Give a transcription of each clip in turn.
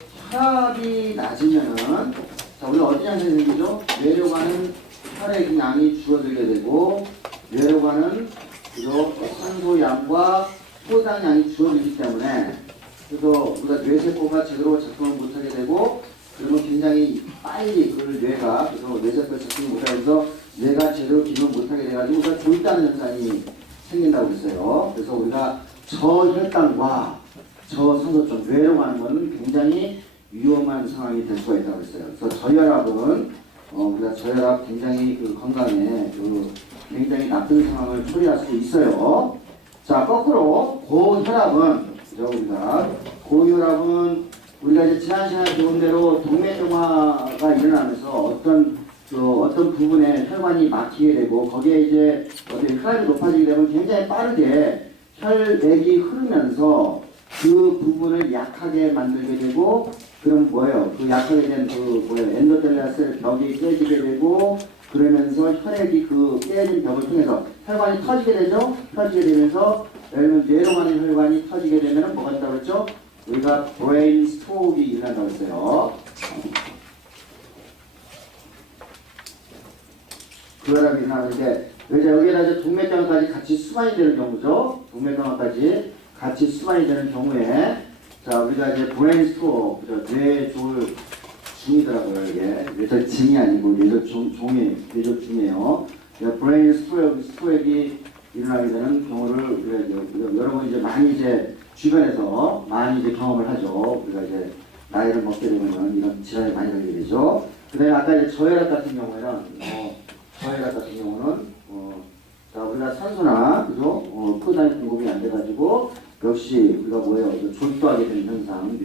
혈압이 낮으면은, 자, 우리가 어떤 현상이 생기죠? 뇌로 가는 혈액 양이 줄어들게 되고, 뇌로 가는 산소 양과 포당 양이 줄어들기 때문에, 그래서 우리가 뇌세포가 제대로 작동을 못하게 되고, 그러면 굉장히 빨리 그걸 뇌가, 그래서 뇌세포가 작동을 못하면서 뇌가 제대로 기능을 못하게 돼가지고 우리가 졸다는 현상이 생긴다고 했어요. 그래서 우리가 저혈당과 저산소증, 뇌로 가는 것은 굉장히 위험한 상황이 될 수가 있다고 했어요. 그래서 저혈압은 우리가 저혈압 굉장히 건강에 굉장히 나쁜 상황을 초래할 수도 있어요. 자, 거꾸로 고혈압은, 그죠? 고혈압은 우리가 이제 지난 시간에 배운 대로 동맥경화가 일어나면서 어떤 부분에 혈관이 막히게 되고, 거기에 이제 어떤 혈압이 높아지게 되면 굉장히 빠르게 혈액이 흐르면서 그 부분을 약하게 만들게 되고, 그럼 뭐예요? 그 약하게 된 엔도텔리아 셀 벽이 깨지게 되고, 그러면서 혈액이 그 깨진 벽을 통해서 혈관이 터지게 되죠? 터지게 되면서, 예를 들면 뇌로 가는 혈관이 터지게 되면 뭐가 있다고 했죠? 우리가 브레인 스트로크가 일어난다고 했어요. 그거라고 일어나는데, 이제 여기에다 이제 동맥경화까지 같이 수반이 되는 경우죠. 동맥경화까지 같이 수반이 되는 경우에, 자, 우리가 이제 브레인 스트로크, 그죠? 뇌졸 중이더라고요, 이게. 뇌졸 증이 아니고 뇌졸 중이에요. 브레인 스트로크가 일어나게 되는 경우를 우리가 여러분 이제 많이 이제 주변에서 많이 이제 경험을 하죠. 우리가 이제 나이를 먹게 되면 이런 질환이 많이 걸리게 되죠. 그 다음에 아까 이제 저혈압 같은 경우에는, 자, 우리가 산소나, 그죠? 포단이 공급이 안 돼가지고, 역시 우리가 졸도하게 되는 현상,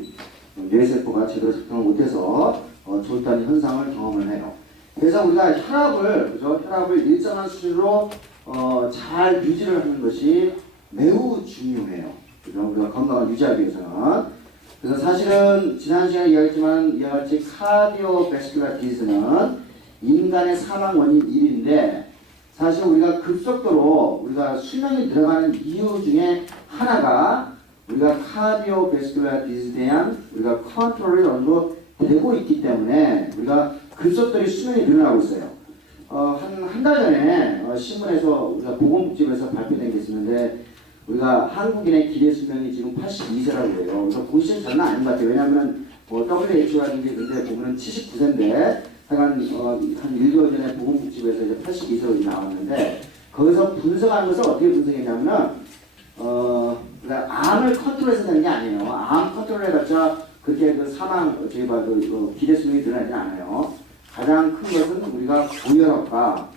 뇌세포가 제대로 작동을 못해서, 졸도하는 현상을 경험을 해요. 그래서 우리가 혈압을 일정한 수준으로, 잘 유지를 하는 것이 매우 중요해요. 그죠? 우리가 건강을 유지하기 위해서는. 그래서 사실은 지난 시간에 이야기했지만 이와 같이 카디오베스큘라 디지즈는 인간의 사망 원인 1위인데, 사실 우리가 급속도로 우리가 수명이 들어가는 이유 중에 하나가 우리가 카디오베스큘라 디지즈에 대한 우리가 컨트롤이 어느 정도 되고 있기 때문에 우리가 급속도로 수명이 늘어나고 있어요. 한 달 전에 신문에서 우리가 보건복지부에서 발표된 게 있었는데, 우리가 한국인의 기대 수명이 지금 82세라고 해요. 그래서 보시면 장난 아닌 것 같아요. 왜냐하면 WHO라든지 근데 보면 79세인데 한 1개월 전에 보건복지부에서 이제 82세로 나왔는데, 거기서 분석하는 것을 어떻게 분석했냐면은 그러니까 암을 컨트롤해서 되는 게 아니에요. 암 컨트롤 해봤자 그렇게 기대 수명이 늘어나지 않아요. 가장 큰 것은 우리가 고혈압과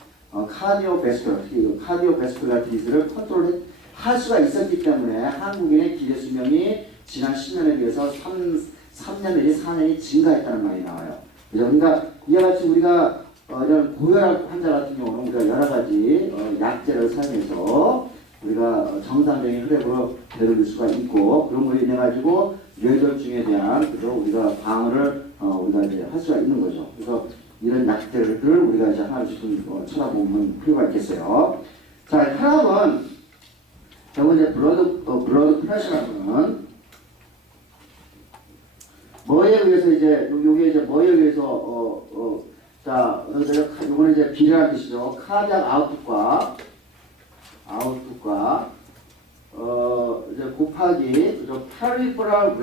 카디오베스큘라 디지즈를 컨트롤할 수가 있었기 때문에 한국인의 기대 수명이 지난 10년에 비해서 3년 내지 4년이 증가했다는 말이 나와요. 그죠? 그러니까 이와 같이 우리가 이런 고혈압 환자 같은 경우는 우리가 여러 가지 약제를 사용해서 우리가 정상적인 혈액으로 되돌릴 수가 있고, 그런 걸로 인해 가지고 뇌졸중에 대한 우리가 방어를 우리가 이제 할 수가 있는 거죠. 그래서 이런 약들을 우리가 이제 하나씩 쳐다보면 필요가 있겠어요. 자, 혈압은 결국 이제 블러드 프레셔라는 뭐에 의해서 요게 이제 뭐에 의해서 자, 요거는 이제 비례라는 뜻이죠. 카디악 아웃풋과 이제 곱하기 peripheral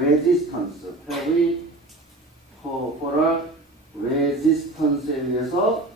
resistance에 의해서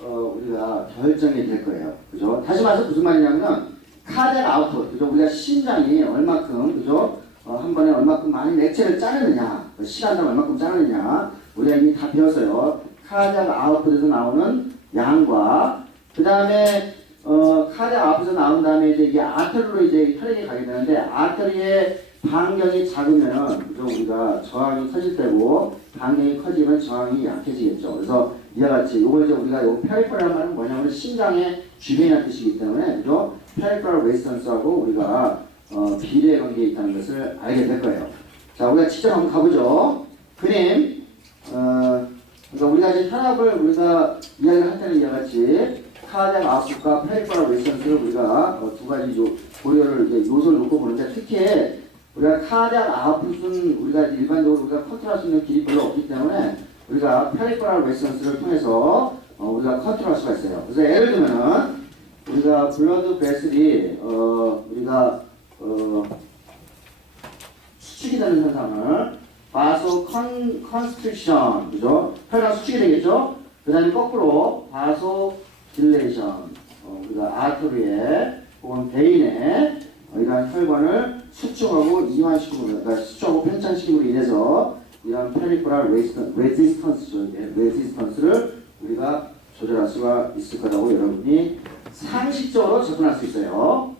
우리가 결정이 될 거예요. 그죠? 다시 말해서 무슨 말이냐면은 카디악 아웃풋, 그죠? 우리가 심장이 얼마큼, 그죠? 한 번에 얼마큼 많은 액체를 짜내느냐, 시간당 얼마큼 짜내느냐, 우리가 이미 다 배웠어요. 카디악 아웃풋에서 나오는 양과, 그 다음에 카디악 아웃풋에서 나온 다음에 이제 아테리로 이제 혈액이 가게 되는데, 아테리의 반경이 작으면은, 그죠? 우리가 저항이 커질 때고, 반경이 커지면 저항이 약해지겠죠. 그래서 이와 같이 요걸 이제 우리가 요 페리퍼럴 말은 뭐냐면 심장의 주변이라는 뜻이기 때문에, 그죠? 페리퍼럴 레지스턴스하고 우리가 비례 관계에 있다는 것을 알게 될 거예요. 자, 우리가 직접 한번 가보죠. 그림, 그러니까 우리가 이제 혈압을 우리가 이야기를 할 때는 이와 같이 카디악 아웃풋과 페리퍼럴 레지스턴스를 우리가 두 가지 고려를 이제 요소를 놓고 보는데, 특히 우리가 카디악 아웃풋은 우리가 일반적으로 우리가 컨트롤할 수 있는 길이 별로 없기 때문에 우리가 페리퍼럴 레지스턴스를 통해서 우리가 컨트롤할 수가 있어요. 그래서 예를 들면은 우리가 블러드 베슬이 우리가 수축이 되는 현상을 바소 컨스트릭션, 그죠? 혈관 수축이 되겠죠? 그 다음에 거꾸로 바소 딜레이션, 우리가 아토리에 혹은 베인에 이러한 혈관을 수축하고 이완시키고, 그러니까 수축하고 편찬시킴으로 인해서 이런 페리퍼럴 레지스턴스를 우리가 조절할 수가 있을 거라고 여러분이 상식적으로 접근할 수 있어요.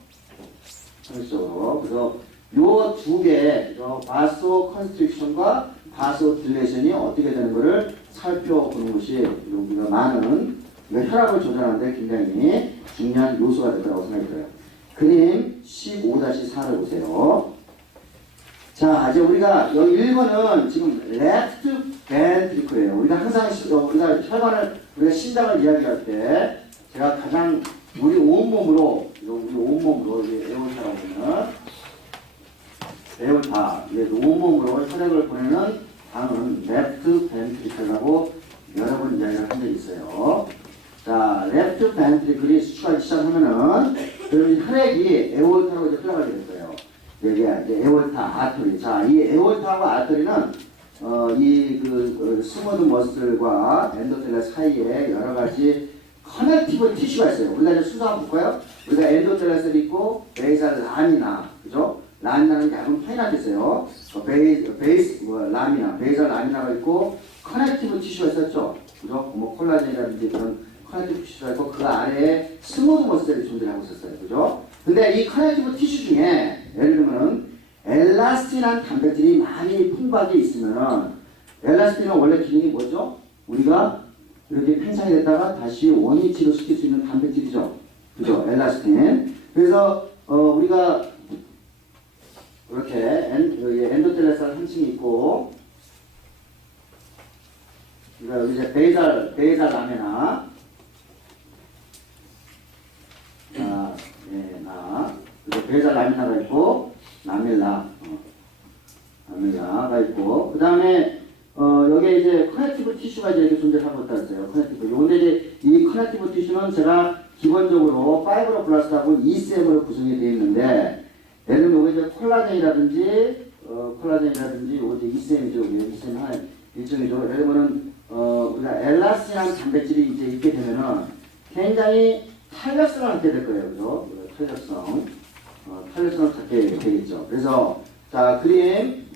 상식적으로. 그래서 요 두 개, 바소 컨스트릭션과 바소 딜레이션이 어떻게 되는 것을 살펴보는 것이 우리가 많은 혈압을 조절하는데 굉장히 중요한 요소가 될 거라고 생각이 들어요. 그림 15-4를 보세요. 자, 이제 우리가 여기 1번은 지금 레프트 벤트리클이에요. 우리가 항상 우리가 혈관을 우리가 심장을 이야기할 때 제가 가장 우리 온몸으로 에올타라고 보면 에올타 온몸으로 혈액을 보내는 방은 레프트 벤트리클이라고 여러 번 이야기를 한 적이 있어요. 자, 레프트 벤트리클이 수축하기 시작하면은 그러면 혈액이 에올타로 이제 흘러가게 될 거예요. 이게 이제 에올타, 아토리. 자, 이 에올타와 아토리는 스무드 머슬과 엔도텔라 사이에 여러 가지 커넥티브 티슈가 있어요. 우리가 이제 순서 한번 볼까요? 우리가 엔도텔라셀이 있고 베이살 라미나, 그죠? 라미나는 얇은 파이나가 있어요. 베이살 라미나가 있고 커넥티브 티슈가 있었죠. 그죠? 뭐 콜라겐이라든지 그런 커넥티브 티슈가 있고 그 아래에 스무드 머슬이 존재하고 있었어요. 그죠? 근데 이 커넥티브 티슈 중에 예를 들면은 엘라스틴한 단백질이 많이 풍부하게 있으면은 엘라스틴은 원래 기능이 뭐죠? 우리가 이렇게 팽창이 됐다가 다시 원위치로 시킬 수 있는 단백질이죠. 그죠? 엘라스틴. 그래서 우리가 이렇게 엔도텔레스가 한 층이 있고 그러니까 이제 베이살 라메나 베이살 라미나가 있고 라멜라가 있고 그 다음에 여기에 이제 커넥티브 티슈가 이제 이렇게 존재하고 있다고 했어요. 커넥티브. 근데 이제 이 커넥티브 티슈는 제가 기본적으로 파이브로블라스트하고 ECM으로 구성이 되어 있는데 예를 들면 여기 이제 콜라겐이라든지 요거 이제 ECM이죠. ECM 하나의 일종이죠. 예를 들면은 우리가 엘라스틴한 단백질이 이제 있게 되면은 굉장히 탄력성을 갖게 될 거예요. 그죠? 탄력성을 갖게 되겠죠. 그래서 자, 그림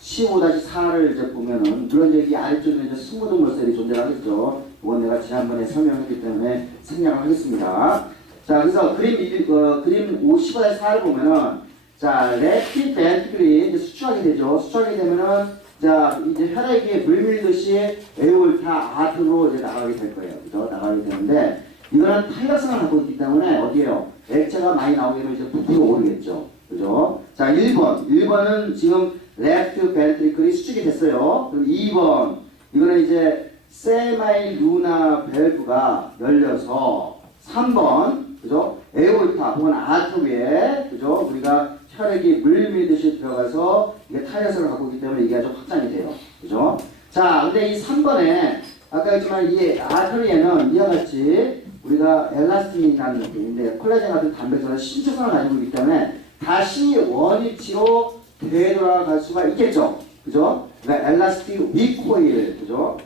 15-4를 이제 보면은 물론 이제 이 아래쪽에 이제 스무드 머슬이 존재하겠죠. 이건 내가 지난번에 설명했기 때문에 생략을 하겠습니다. 자, 그래서 그림 15-4를 보면은 자, 레프트 벤트클이 이제 수축하게 되죠. 수축하게 되면은 자, 이제 혈액이 물밀듯이 에올타 아트로 이제 나가게 될 거예요. 그죠? 나가게 되는데 이거는 탄력성을 갖고 있기 때문에 어디에요? 액체가 많이 나오게 되면 이제 부풀어 오르겠죠. 그죠? 자, 1번은 지금 레프트 벤트리클이 수축이 됐어요. 그럼 2번, 이거는 이제 세마이 루나 밸브가 열려서 3번, 그죠? 에올타 혹은 아토리에, 그죠? 우리가 혈액이 물밀듯이 들어가서 이게 탄력성을 갖고 있기 때문에 이게 아주 확장이 돼요. 그죠? 자, 근데 이 3번에 아까 했지만 이 아토리에는 이와 같이 우리가 엘라스틴이라는 느낌인데 콜라겐 같은 단백질은 신축성을 가지고 있기 때문에 다시 원위치로 되돌아갈 수가 있겠죠. 그죠? 그러니까 엘라스틱 위코일, 그죠?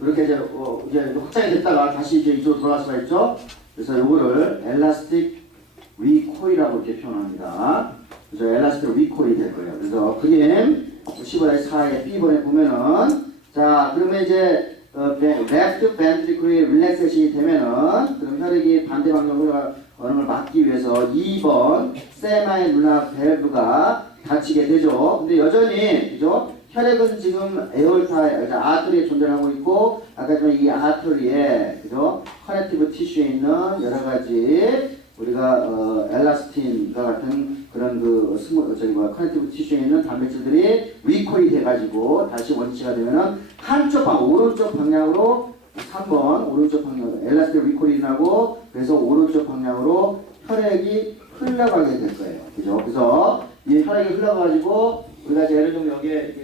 이렇게 이제 확장이 됐다가 다시 이제 이쪽으로 돌아갈 수가 있죠. 그래서 요거를 엘라스틱 위코일이라고 이렇게 표현합니다. 그래서 엘라스틱 위코일이 될 거예요. 그래서 그림 15-4의 B번에 보면은 자, 그러면 이제 레프트 벤트리클이 릴렉세이션이 되면은 그럼 혈액이 반대 방향으로 어느 걸 막기 위해서 2번 세마이 루나 밸브가 닫히게 되죠. 근데 여전히 그죠? 혈액은 지금 에올타 아토리에 존재하고 있고 아까 전에 이 아토리에 그죠? 커넥티브 티슈에 있는 여러 가지 우리가 엘라스틴과 같은 그런 커넥티브 티슈에 있는 단백질들이 리콜이 돼가지고 다시 원위치가 되면은 오른쪽 방향으로 3번 오른쪽 방향으로 엘라스틱 리콜이 나고 그래서 오른쪽 방향으로 혈액이 흘러가게 될 거예요. 그죠? 그래서 이 혈액이 흘러가가지고 우리가 이제 예를 들면 여기에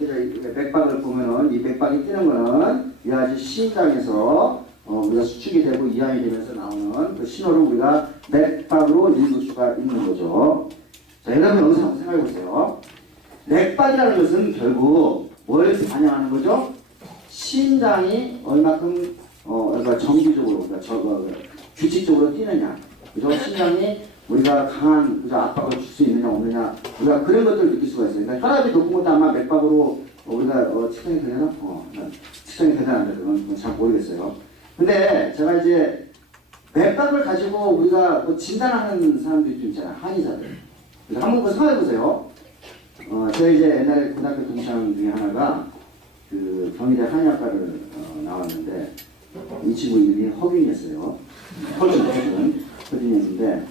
이렇게 맥박을 보면은 이 맥박이 뜨는 거는 이 아주 심장에서 우리가 수축이 되고 이완이 되면서 나오는 그 신호를 우리가 맥박으로 읽을 수가 있는 거죠. 자, 여러분 여기서 한번 생각해 보세요. 맥박이라는 것은 결국 뭘 반영하는 거죠? 심장이 얼마큼 그러니까 정기적으로 그러니까 규칙적으로 뛰느냐, 그죠? 심장이 우리가 강한 그죠? 압박을 줄 수 있느냐 없느냐, 우리가 그런 것들을 느낄 수가 있어요. 그러니까 혈압이 높은 것도 아마 맥박으로 우리가 측정이 되려나? 측정이 되려는데 그건 잘 모르겠어요. 근데 제가 이제 맥박을 가지고 우리가 진단하는 사람들이 좀 있잖아요. 한의사들. 그래서 한번 그거 생각해 보세요. 제가 이제 옛날에 고등학교 동창 중에 하나가 그 경희대 한의학과를 나왔는데 이 친구 이름이 허균이었어요. 허균이었는데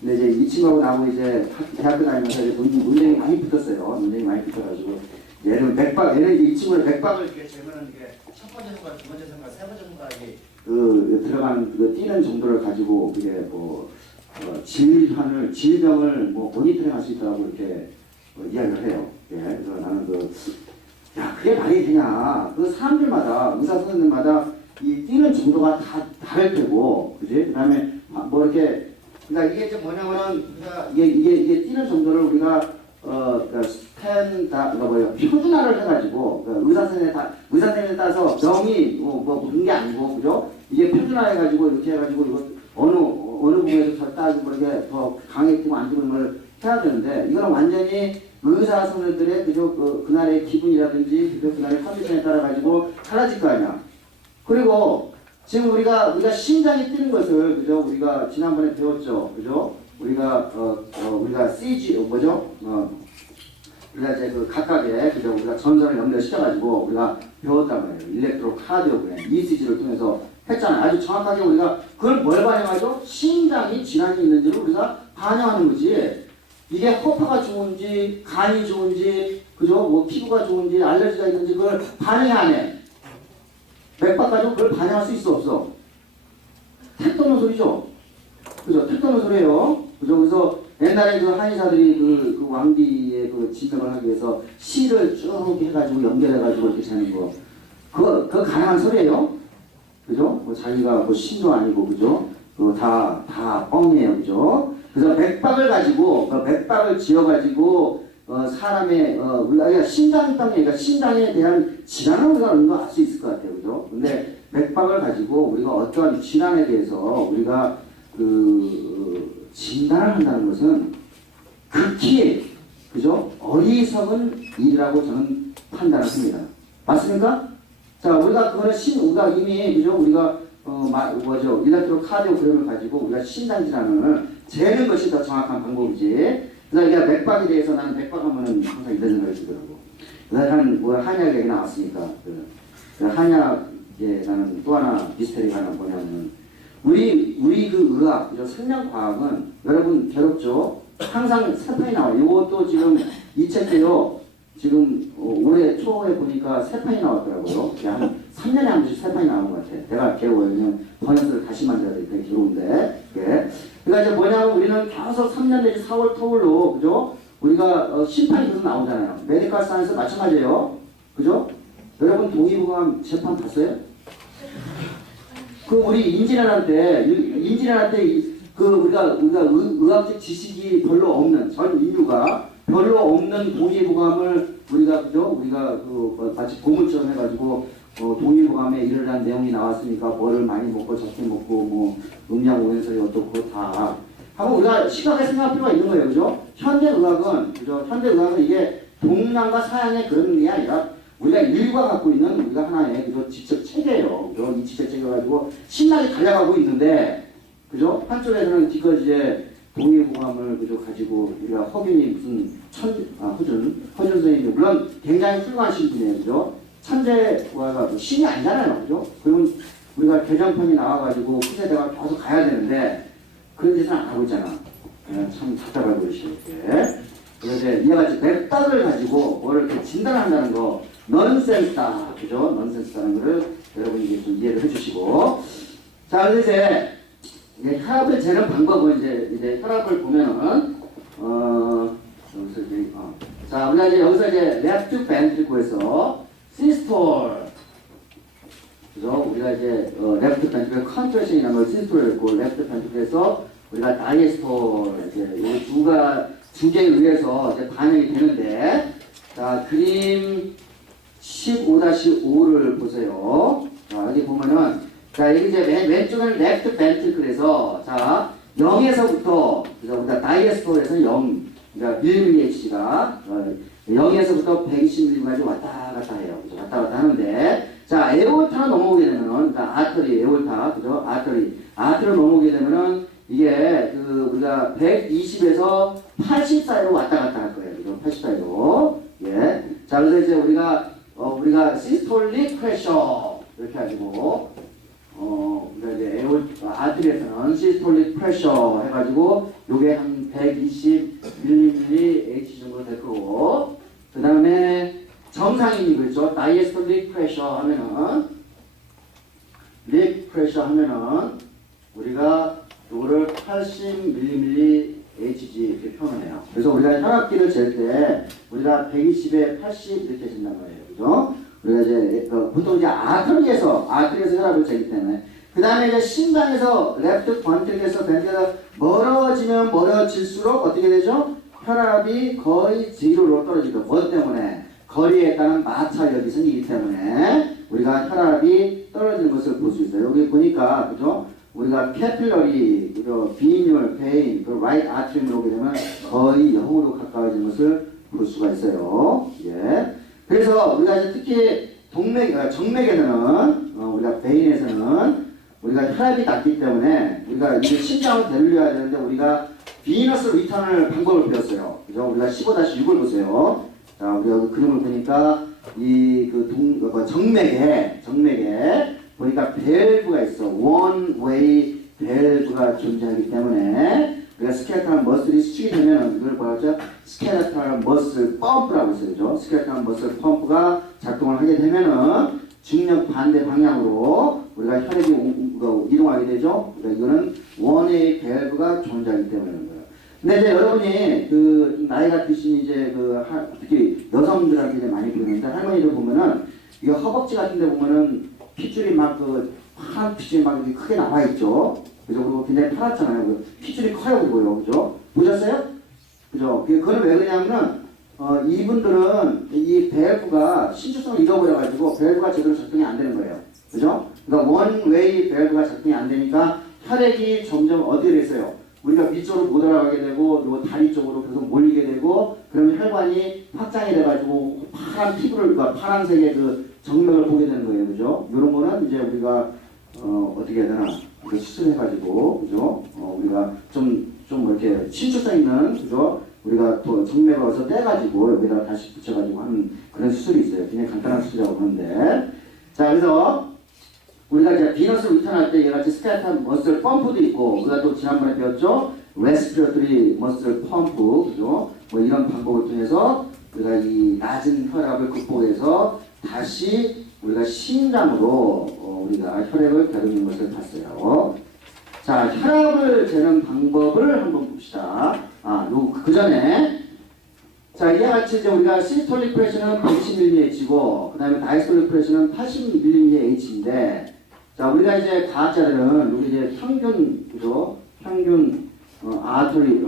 근데 이제 이 친구하고 나하고 이제 대학교 다니면서 이제 논쟁이 많이 붙었어요. 논쟁이 많이 붙어가지고 얘는 맥박, 얘는 이 친구의 맥박을 이렇게 재면은 이게 첫 번째 순간, 두 번째 순간, 세 번째 순간이 들어간 그 뛰는 정도를 가지고 그게 질병을 모니터링 할 수 있다고 이렇게 이야기를 해요. 예, 그래서 나는 그게 말이 되냐. 그 사람들마다, 의사 선생님마다 이 뛰는 정도가 다 다를 테고, 그지? 그 다음에 이렇게, 그러니까 이게 좀 뭐냐면은, 이게 뛰는 정도를 우리가, 표준화를 해가지고, 의사 선생님에 따라서 병이 묻은 게 아니고, 그죠? 이게 표준화해가지고, 이렇게 해가지고, 이거 어느 부분에서 더 따지고, 이렇게 더 강하게 뛰고 안 뛰고 이런 걸 해야 되는데, 이거는 완전히 의사 선생들의 그날의 기분이라든지 그날의 컨디션에 따라 가지고 달라질 거 아니야. 그리고 지금 우리가 심장이 뛰는 것을 그죠? 우리가 지난번에 배웠죠, 그죠? 우리가 CG 뭐죠? 우리가 이제 각각의 그죠? 우리가 전선을 연결시켜 가지고 우리가 배웠단 말이에요. 일렉트로카디오그램, ECG를 통해서 했잖아요. 아주 정확하게 우리가 그걸 뭘 반영하죠? 심장이 질환이 있는지를 우리가 반영하는 거지. 이게 허파가 좋은지, 간이 좋은지, 그죠? 피부가 좋은지, 알레르기가 있는지 그걸 반영 안 해. 맥박 가지고 그걸 반영할 수 있어, 없어? 택 도는 소리죠? 그죠? 택 도는 소리예요. 그죠? 그래서 옛날에 한의사들이 그 왕비의 진정을 하기 위해서 실을 쭉 해가지고 연결해가지고 이렇게 자는 거. 그거 가능한 소리예요. 그죠? 자기가 신도 아니고, 그죠? 다 뻥이에요. 그죠? 그래서 맥박을 가지고, 맥박을 지어가지고, 사람의, 우리가 심장병이니까 심장에 대한 질환을 우리가 어느 정도 알 수 있을 것 같아요. 그죠? 근데 맥박을 가지고 우리가 어떠한 질환에 대해서 우리가 진단을 한다는 것은 극히, 그죠? 어리석은 일이라고 저는 판단을 합니다. 맞습니까? 자, 우리가 우리가 이미, 그죠? 우리가, 일렉트로카디오그램을 가지고 우리가 심장 질환을 재는 것이 더 정확한 방법이지. 그래서 이게 맥박에 대해서 나는 맥박 하면은 항상 이런 생각이 들더라고. 그래서 한약 얘기 나왔으니까. 한약에 나는 또 하나 미스터리가 하나 뭐냐면, 우리 의학, 생명과학은 여러분 괴롭죠? 항상 세 판이 나와요. 이것도 지금 이 책도요, 지금 올해 초에 보니까 3판이 나왔더라고요. 한 3년에 한 번씩 3판이 나오는 것 같아. 내가 개워요. 번역서를 다시 만들어야 되니까 괴로운데. 예. 그러니까 이제 뭐냐면 우리는 계속 3년 내지 4월 토울로, 그죠? 우리가 심판이 계속 나오잖아요. 메디컬 사이언스 마찬가지예요. 그죠? 여러분 동의보감 재판 봤어요? 우리 인지련할 때 우리가 의학적 지식이 별로 없는 전 인류가 별로 없는 동의보감을 우리가 마치 보물처럼 해가지고 동의보감에 이러한 내용이 나왔으니까 뭐를 많이 먹고 적게 먹고 음양 오연설이 어떻고 다 하고 우리가 심하게 생각할 필요가 있는 거예요. 그죠? 현대의학은 이게 동양과 서양의 그런 게 아니라 우리가 인류가 갖고 있는 우리가 하나의 지적 체계예요. 그죠? 이 지적 체계 가지고 신나게 달려가고 있는데, 그죠? 한쪽에서는 지금 이제 동의보감을 가지고 우리가 허균이 허준 선생님이 물론 굉장히 훌륭하신 분이에요. 그죠? 천재와가 신이 아니잖아요. 그죠? 그러면 우리가 개정편이 나와가지고 후세대가 계속 가야 되는데 그런 짓은 안 하고 있잖아. 참 답답해 보이시게. 그래서 이와 같이 맥박을 가지고 뭐를 이렇게 진단한다는 거 넌센스다. 그죠? 넌센스다는 거를 여러분이 좀 이해를 해주시고. 자, 그래서 이제 이제 혈압을 재는 방법은 이제 혈압을 보면은 여기서 이제 자 우리가 이제 여기서 이제 레프트 벤트리클에서 시스톨 그죠? 우리가 이제 레프트 벤트리클 컨트레이션이라는 걸 시스톨을 했고 레프트 벤트리클에서 우리가 다이에스톨 이제 이 두 개에 의해서 이제 반영이 되는데 자 그림 15-5를 보세요. 자 여기 보면은 자 여기 이제 왼쪽은 레프트 벤트리클에서 자 0에서부터 그래서 우리가 다이에스톨에서 0 그러니까 mmHg가 0에서부터 120mm까지 왔다 갔다 해요. 그죠? 왔다 갔다 하는데 자 에올타가 넘어오게 되면은 그러니까 아터리 에올타 그죠? 아터리를 넘어오게 되면은 이게 우리가 120에서 80 사이로 왔다 갔다 할 거예요. 그죠? 80 사이로. 예. 자, 그래서 이제 우리가 시스톨릭 프레셔 이렇게 해가지고 우리가 이제 아트리에서는 시스톨릭 프레셔 해가지고 요게 한 120mH 정도 될 거고 그 다음에 정상인이 그렇죠. 다이에스톨릭 프레셔 하면은 릭 프레셔 하면은 우리가 요거를 80mHg 이렇게 표현해요. 그래서 우리가 혈압기를 잴 때 우리가 120에 80 이렇게 재는단 말이에요. 그죠? 우리가 이제 보통 이제 아트리에서 혈압을 재기 때문에 그 다음에 이제 심장에서 레프트 번트릭에서 벤트가 멀어지면 멀어질수록 어떻게 되죠? 혈압이 거의 제로로 떨어지죠. 뭐 때문에? 거리에 따른 마찰력이 생기기 때문에 우리가 혈압이 떨어지는 것을 볼 수 있어요. 여기 보니까 그죠? 우리가 캐필러리, 그리고 비뉴얼, 베인, 그 라이트 아트리움으로 오게 되면 거의 0으로 가까워지는 것을 볼 수가 있어요. 예. 그래서 우리가 이제 특히 정맥에서는 우리가 베인에서는 우리가 혈압이 낮기 때문에 우리가 이제 심장을 데려야 되는데 우리가 비너스 리턴을 방법을 배웠어요. 그죠? 우리가 15-6을 보세요. 자, 우리가 그림을 보니까 정맥에 보니까 밸브가 있어. 원웨이 밸브가 존재하기 때문에 우리가 스켈레탈 머슬이 수축이 되면은 이걸 뭐라 그러죠? 스켈레탈 머슬 펌프라고 있어요. 그죠? 스켈레탈 머슬 펌프가 작동을 하게 되면은 중력 반대 방향으로 우리가 혈액이 이동하게 되죠. 그러니까 이거는 원웨이 밸브가 존재하기 때문인 거예요. 근데 이제 여러분이 나이가 드신 이제 특히 여성들한테 이제 많이 보이는데 할머니들 보면은 이거 허벅지 같은 데 보면은 핏줄이 파란 핏줄이 막 이렇게 크게 나와 있죠. 그죠? 그리고 굉장히 파랗잖아요. 핏줄이 커요, 그리고요. 그죠? 보셨어요? 그죠? 그거는 왜 그러냐면은, 이분들은 이 밸브가 신축성을 잃어버려가지고 밸브가 제대로 작동이 안 되는 거예요. 그죠? 그러니까 원웨이 밸브가 작동이 안 되니까 혈액이 점점 어디에 있어요? 우리가 위쪽으로 못 올라가게 되고, 요 다리 쪽으로 계속 몰리게 되고, 그러면 혈관이 확장이 돼가지고 파란 피부를, 파란색의 정맥을 보게 되는 거예요. 그죠? 이런 거는 이제 우리가, 어떻게 해야 되나, 수술해가지고, 그죠? 우리가 좀 이렇게 신축성 있는, 그죠? 우리가 또 정맥을 어디서 떼가지고 여기다가 다시 붙여가지고 하는 그런 수술이 있어요. 굉장히 간단한 수술이라고 하는데. 자, 그래서 우리가 이제 비너스 리턴할 때 얘같이 스켈레탈 머슬 펌프도 있고, 우리가 또 지난번에 배웠죠? 레스피레토리 머슬 펌프, 그죠? 뭐 이런 방법을 통해서 우리가 이 낮은 혈압을 극복해서 다시 우리가 심장으로 우리가 혈액을 배르는 것을 봤어요. 자, 혈압을 재는 방법을 한번 봅시다. 그 전에 자, 이와 같이 이제 우리가 시스톨릭 프레셔는 120mmH고, 그 다음에 다이스톨릭 프레셔는 80mmH인데, 자, 우리가 이제 과학자들은 여기 이제 평균, 그죠? 평균 아토리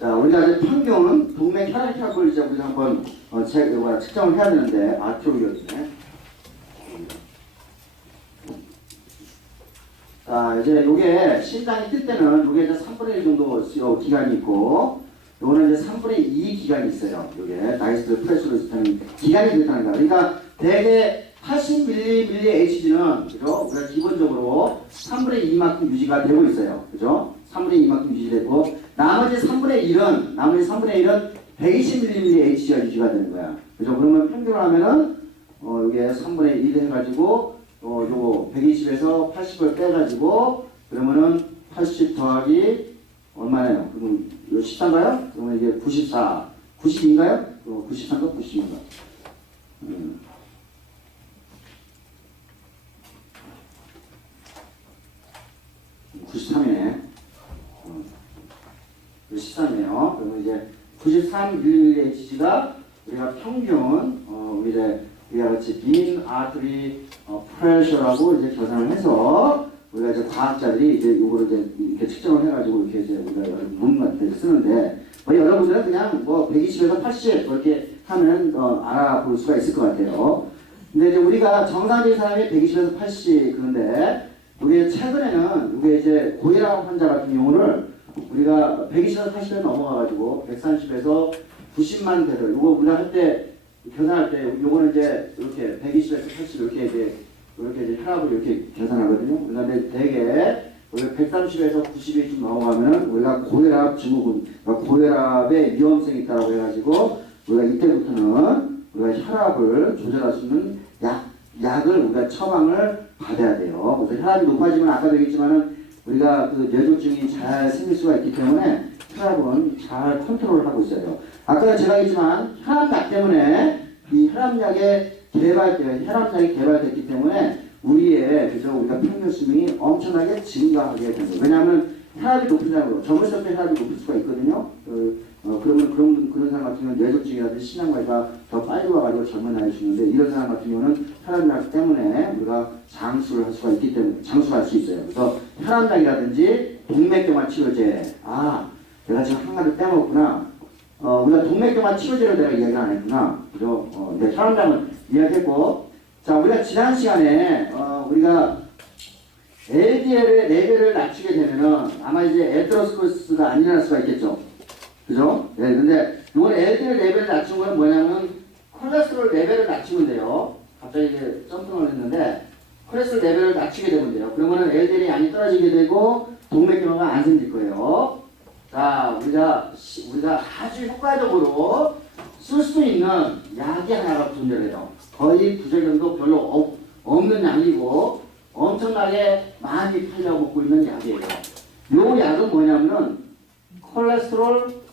자, 우리가 이제 평균 동맥 혈압을 이제 우리가 한번 측정을 해야 되는데, 아토리였네. 자, 이제 요게 심장이 뛸 때는 요게 이제 3분의 1 정도 기간이 있고, 요거는 이제 3분의 2 기간이 있어요. 요게 다이스톨 프레셔로 있다는 기간이 그렇다는 거야. 그러니까 대개 80mmHg는 그죠? 우리가 기본적으로 3분의 2만큼 유지가 되고 있어요. 그죠? 3분의 2만큼 유지되고 나머지 3분의 1은 120mmHg가 유지가 되는 거야. 그죠? 그러면 평균을 하면은 이게 3분의 1 해가지고 요거 120에서 80을 빼가지고 그러면은 80 더하기 얼마예요? 그럼 14인가요? 그러면 이게 94, 92인가요? 93인가 90인가? 93이네. 13이에요. 그러면 이제 93mmHg가 우리가 평균, 우리 이제 우리가 같이 빈 아트리 프레셔라고 이제 계산을 해서 우리가 이제 과학자들이 이제 이거를 이제 이렇게 측정을 해가지고 이렇게 이제 우리가 문 같은 데 쓰는데 뭐 여러분들은 그냥 뭐 120에서 80 이렇게 하면 알아볼 수가 있을 것 같아요. 근데 이제 우리가 정상적인 사람이 120에서 80 그런데 우리 최근에는 우리 이제 고혈압 환자 같은 경우를 우리가 120에서 80에 넘어가가지고 130에서 90만 대를 이거 우리가 할 때 계산할 때 요거는 이제 이렇게 120에서 80 이렇게 이제 혈압을 이렇게 계산하거든요. 그다음에 대개 우리가 130에서 90이 좀 넘어가면은 우리가 고혈압 증후군, 그러니까 고혈압의 위험성이 있다고 해가지고 우리가 이때부터는 우리가 혈압을 조절할 수 있는 약을 우리가 처방을 받아야 돼요. 그래서 혈압이 높아지면 아까도 얘기했지만은 우리가 그 뇌졸중이 잘 생길 수가 있기 때문에 혈압은 잘 컨트롤을 하고 있어요. 아까 제가 얘기했지만 혈압약 때문에 이 혈압약이 개발됐기 때문에 우리의 그죠 우리가 평균 수명이 엄청나게 증가하게 되는 거예요. 왜냐하면 혈압이 높은다는 거, 젊었을 때 혈압이 높을 수가 있거든요. 그러면 그런 사람 같은 경우는 뇌졸중이라든지 심장마비가 더 빨리 와가지고 젊은 나이에 죽는데 이런 사람 같은 경우는 혈압약 때문에 우리가 장수를 할 수가 있기 때문에 장수할 수 있어요. 그래서 혈압약이라든지 동맥경화 치료제, 내가 지금 한 가지 빼먹었구나. 우리가 동맥경화 치료제를 내가 이야기 안 했구나. 그죠? 네, 혈압약은 이야기했고, 자 우리가 지난 시간에 우리가 LDL의 레벨을 낮추게 되면은 아마 이제 에테로스크로시스가 안 일어날 수가 있겠죠. 그죠? 네, 근데 이건 LDL 레벨을 낮춘 건 뭐냐면 콜레스테롤 레벨을 낮추면 돼요. 갑자기 이제 점프를 했는데 콜레스테롤 레벨을 낮추게 되면 돼요. 그러면은 LDL의 양이 떨어지게 되고 동맥경화가 안 생길 거예요. 자, 우리가 아주 효과적으로 쓸 수 있는 약이 하나가 존재해요. 거의 부작용도 별로 없는 약이고 엄청나게 많이 팔려먹고 있는 약이에요. 이 약은 뭐냐면은 콜레스테롤을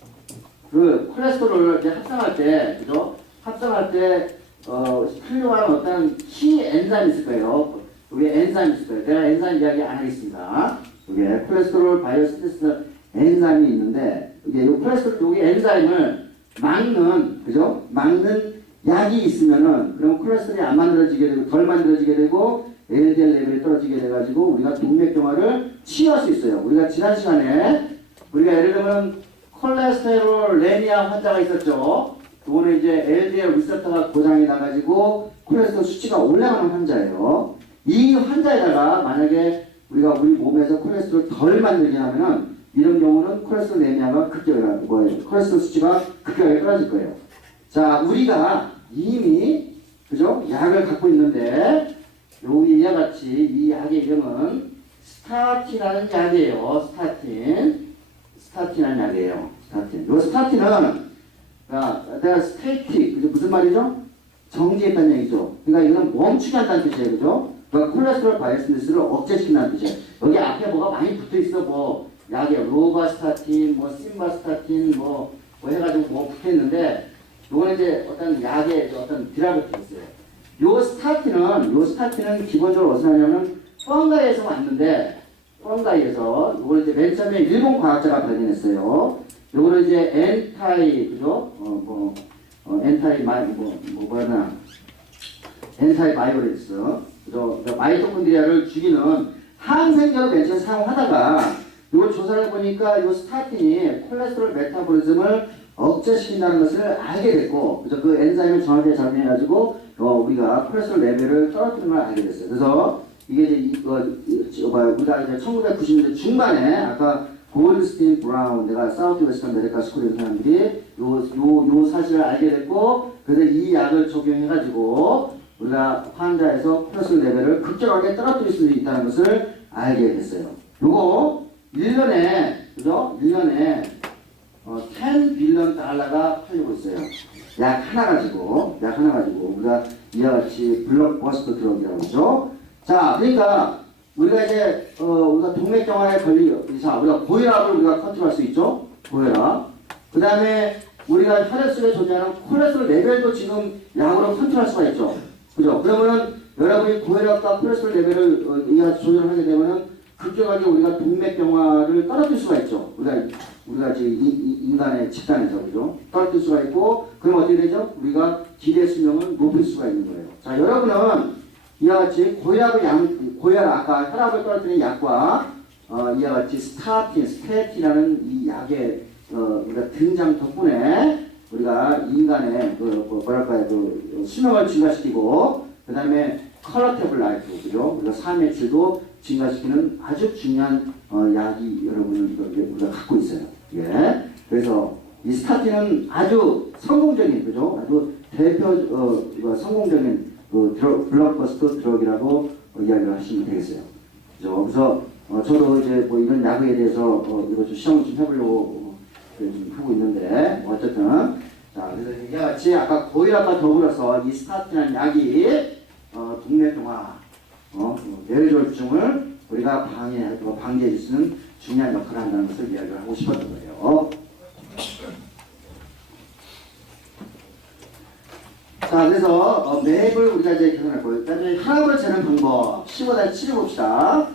이제 합성할 때, 그죠? 합성할 때, 필요한 어떤 키 엔자임이 있을 거예요. 여기 엔자임이 있을 거예요. 내가 엔자임 이야기 안 하겠습니다. 여기 콜레스테롤 바이오시테스 엔자임이 있는데, 이게 여기 엔자임을 막는, 그죠? 막는 약이 있으면은, 그럼 콜레스테롤이 안 만들어지게 되고, 덜 만들어지게 되고, LDL 레벨이 떨어지게 돼가지고, 우리가 동맥경화를 치유할 수 있어요. 우리가 지난 시간에, 우리가 예를 들면, 콜레스테롤 레미아 환자가 있었죠. 그거는 이제 LDL 리셉터가 고장이 나가지고 콜레스테롤 수치가 올라가는 환자예요. 이 환자에다가 만약에 우리가 우리 몸에서 콜레스테롤 덜 만들게 하면은 이런 경우는 콜레스테롤 레미아가 콜레스테롤 수치가 급격하게 떨어질 거예요. 자, 우리가 이미 그죠 약을 갖고 있는데 여기와 같이 이 약의 이름은 스타틴이라는 약이에요. 스타틴이라는 약이에요. 이 스타틴은 내가 스테이틱, 그죠? 무슨 말이죠? 정지했다는 얘기죠. 그러니까 이건 멈추게 한다는 뜻이에요. 그죠? 그러니까 콜레스테롤 바이오시스를 억제시킨다는 뜻이에요. 여기 앞에 뭐가 많이 붙어 있어. 뭐 약에 로바스타틴, 뭐 심바스타틴, 뭐 해가지고 뭐 붙어 있는데 요거는 이제 어떤 약의 어떤 드라그가 있어요. 요 스타틴은 기본적으로 어디서 나냐면 펑가이에서 왔는데 펑가이에서 요걸 이제 맨 처음에 일본 과학자가 발견했어요. 요거는 이제 엔타이 바이오렉스, 그죠? 마이토콘드리아를 죽이는 항생제로 맨 처음에 사용하다가 이걸 조사를 해보니까 이 스타틴이 콜레스테롤 메타볼리즘을 억제시킨다는 것을 알게 됐고, 그죠? 그 엔자임을 정확하게 작용해가지고 우리가 콜레스테롤 레벨을 떨어뜨리는 걸 알게 됐어요. 그래서 이게 이제 우리가 이제 1990년대 중반에 아까 골드스틴 브라운, 내가 사우스 웨스턴 메디컬 스쿨에 사람들이 요 사실을 알게 됐고, 그래서 이 약을 적용해가지고 우리가 환자에서 콜레스테롤 레벨을 급격하게 떨어뜨릴 수 있다는 것을 알게 됐어요. 요거 1년에 그죠? 1년에 10 빌리언 달러가 팔리고 있어요. 약 하나 가지고 우리가 이와 같이 블록버스터 드럭이라고 그러죠. 자, 그러니까 우리가 이제 우리가 동맥경화에 자 우리가 고혈압을 우리가 컨트롤할 수 있죠. 고혈압. 그 다음에 우리가 혈액 속에 존재하는 콜레스테롤 레벨도 지금 약으로 컨트롤할 수가 있죠. 그죠? 그러면은 여러분이 고혈압과 콜레스테롤 레벨을 조절하게 되면은 급격하게 우리가 동맥경화를 떨어뜨릴 수가 있죠. 우리가 지금 인간의 집단에서 그죠? 떨어뜨릴 수가 있고 그럼 어떻게 되죠? 우리가 기대 수명을 높일 수가 있는 거예요. 자, 여러분은 이와 같이 고혈압 아까 혈압을 떨어뜨리는 약과 이와 같이 스태틴이라는 이 약의 우리가 등장 덕분에 우리가 인간의 수명을 증가시키고 그 다음에 퀄리티브 라이프 그죠? 우리가 삶의 질도 증가시키는 아주 중요한 약이 여러분을 우리가 갖고 있어요. 예. 그래서 이 스타틴은 아주 성공적인 그죠? 아주 성공적인 블록버스터 드럭이라고 이야기를 하시면 되겠어요. 그죠? 그래서 저도 이제 뭐 이런 약에 대해서 이거 좀 시험을 좀 해보려고 좀 하고 있는데 어쨌든 자 그래서 이와 같이 아까 고혈압과 더불어서 이 스타틴이라는 약이 동맥경화 뇌졸중을 우리가 방지해 줄 수 있는 중요한 역할을 한다는 것을 이야기를 하고 싶었던 거예요. 자, 그래서 맵을 우리가 이제 계산할 거예요. 일단 혈압을 재는 방법 15-7을 봅시다.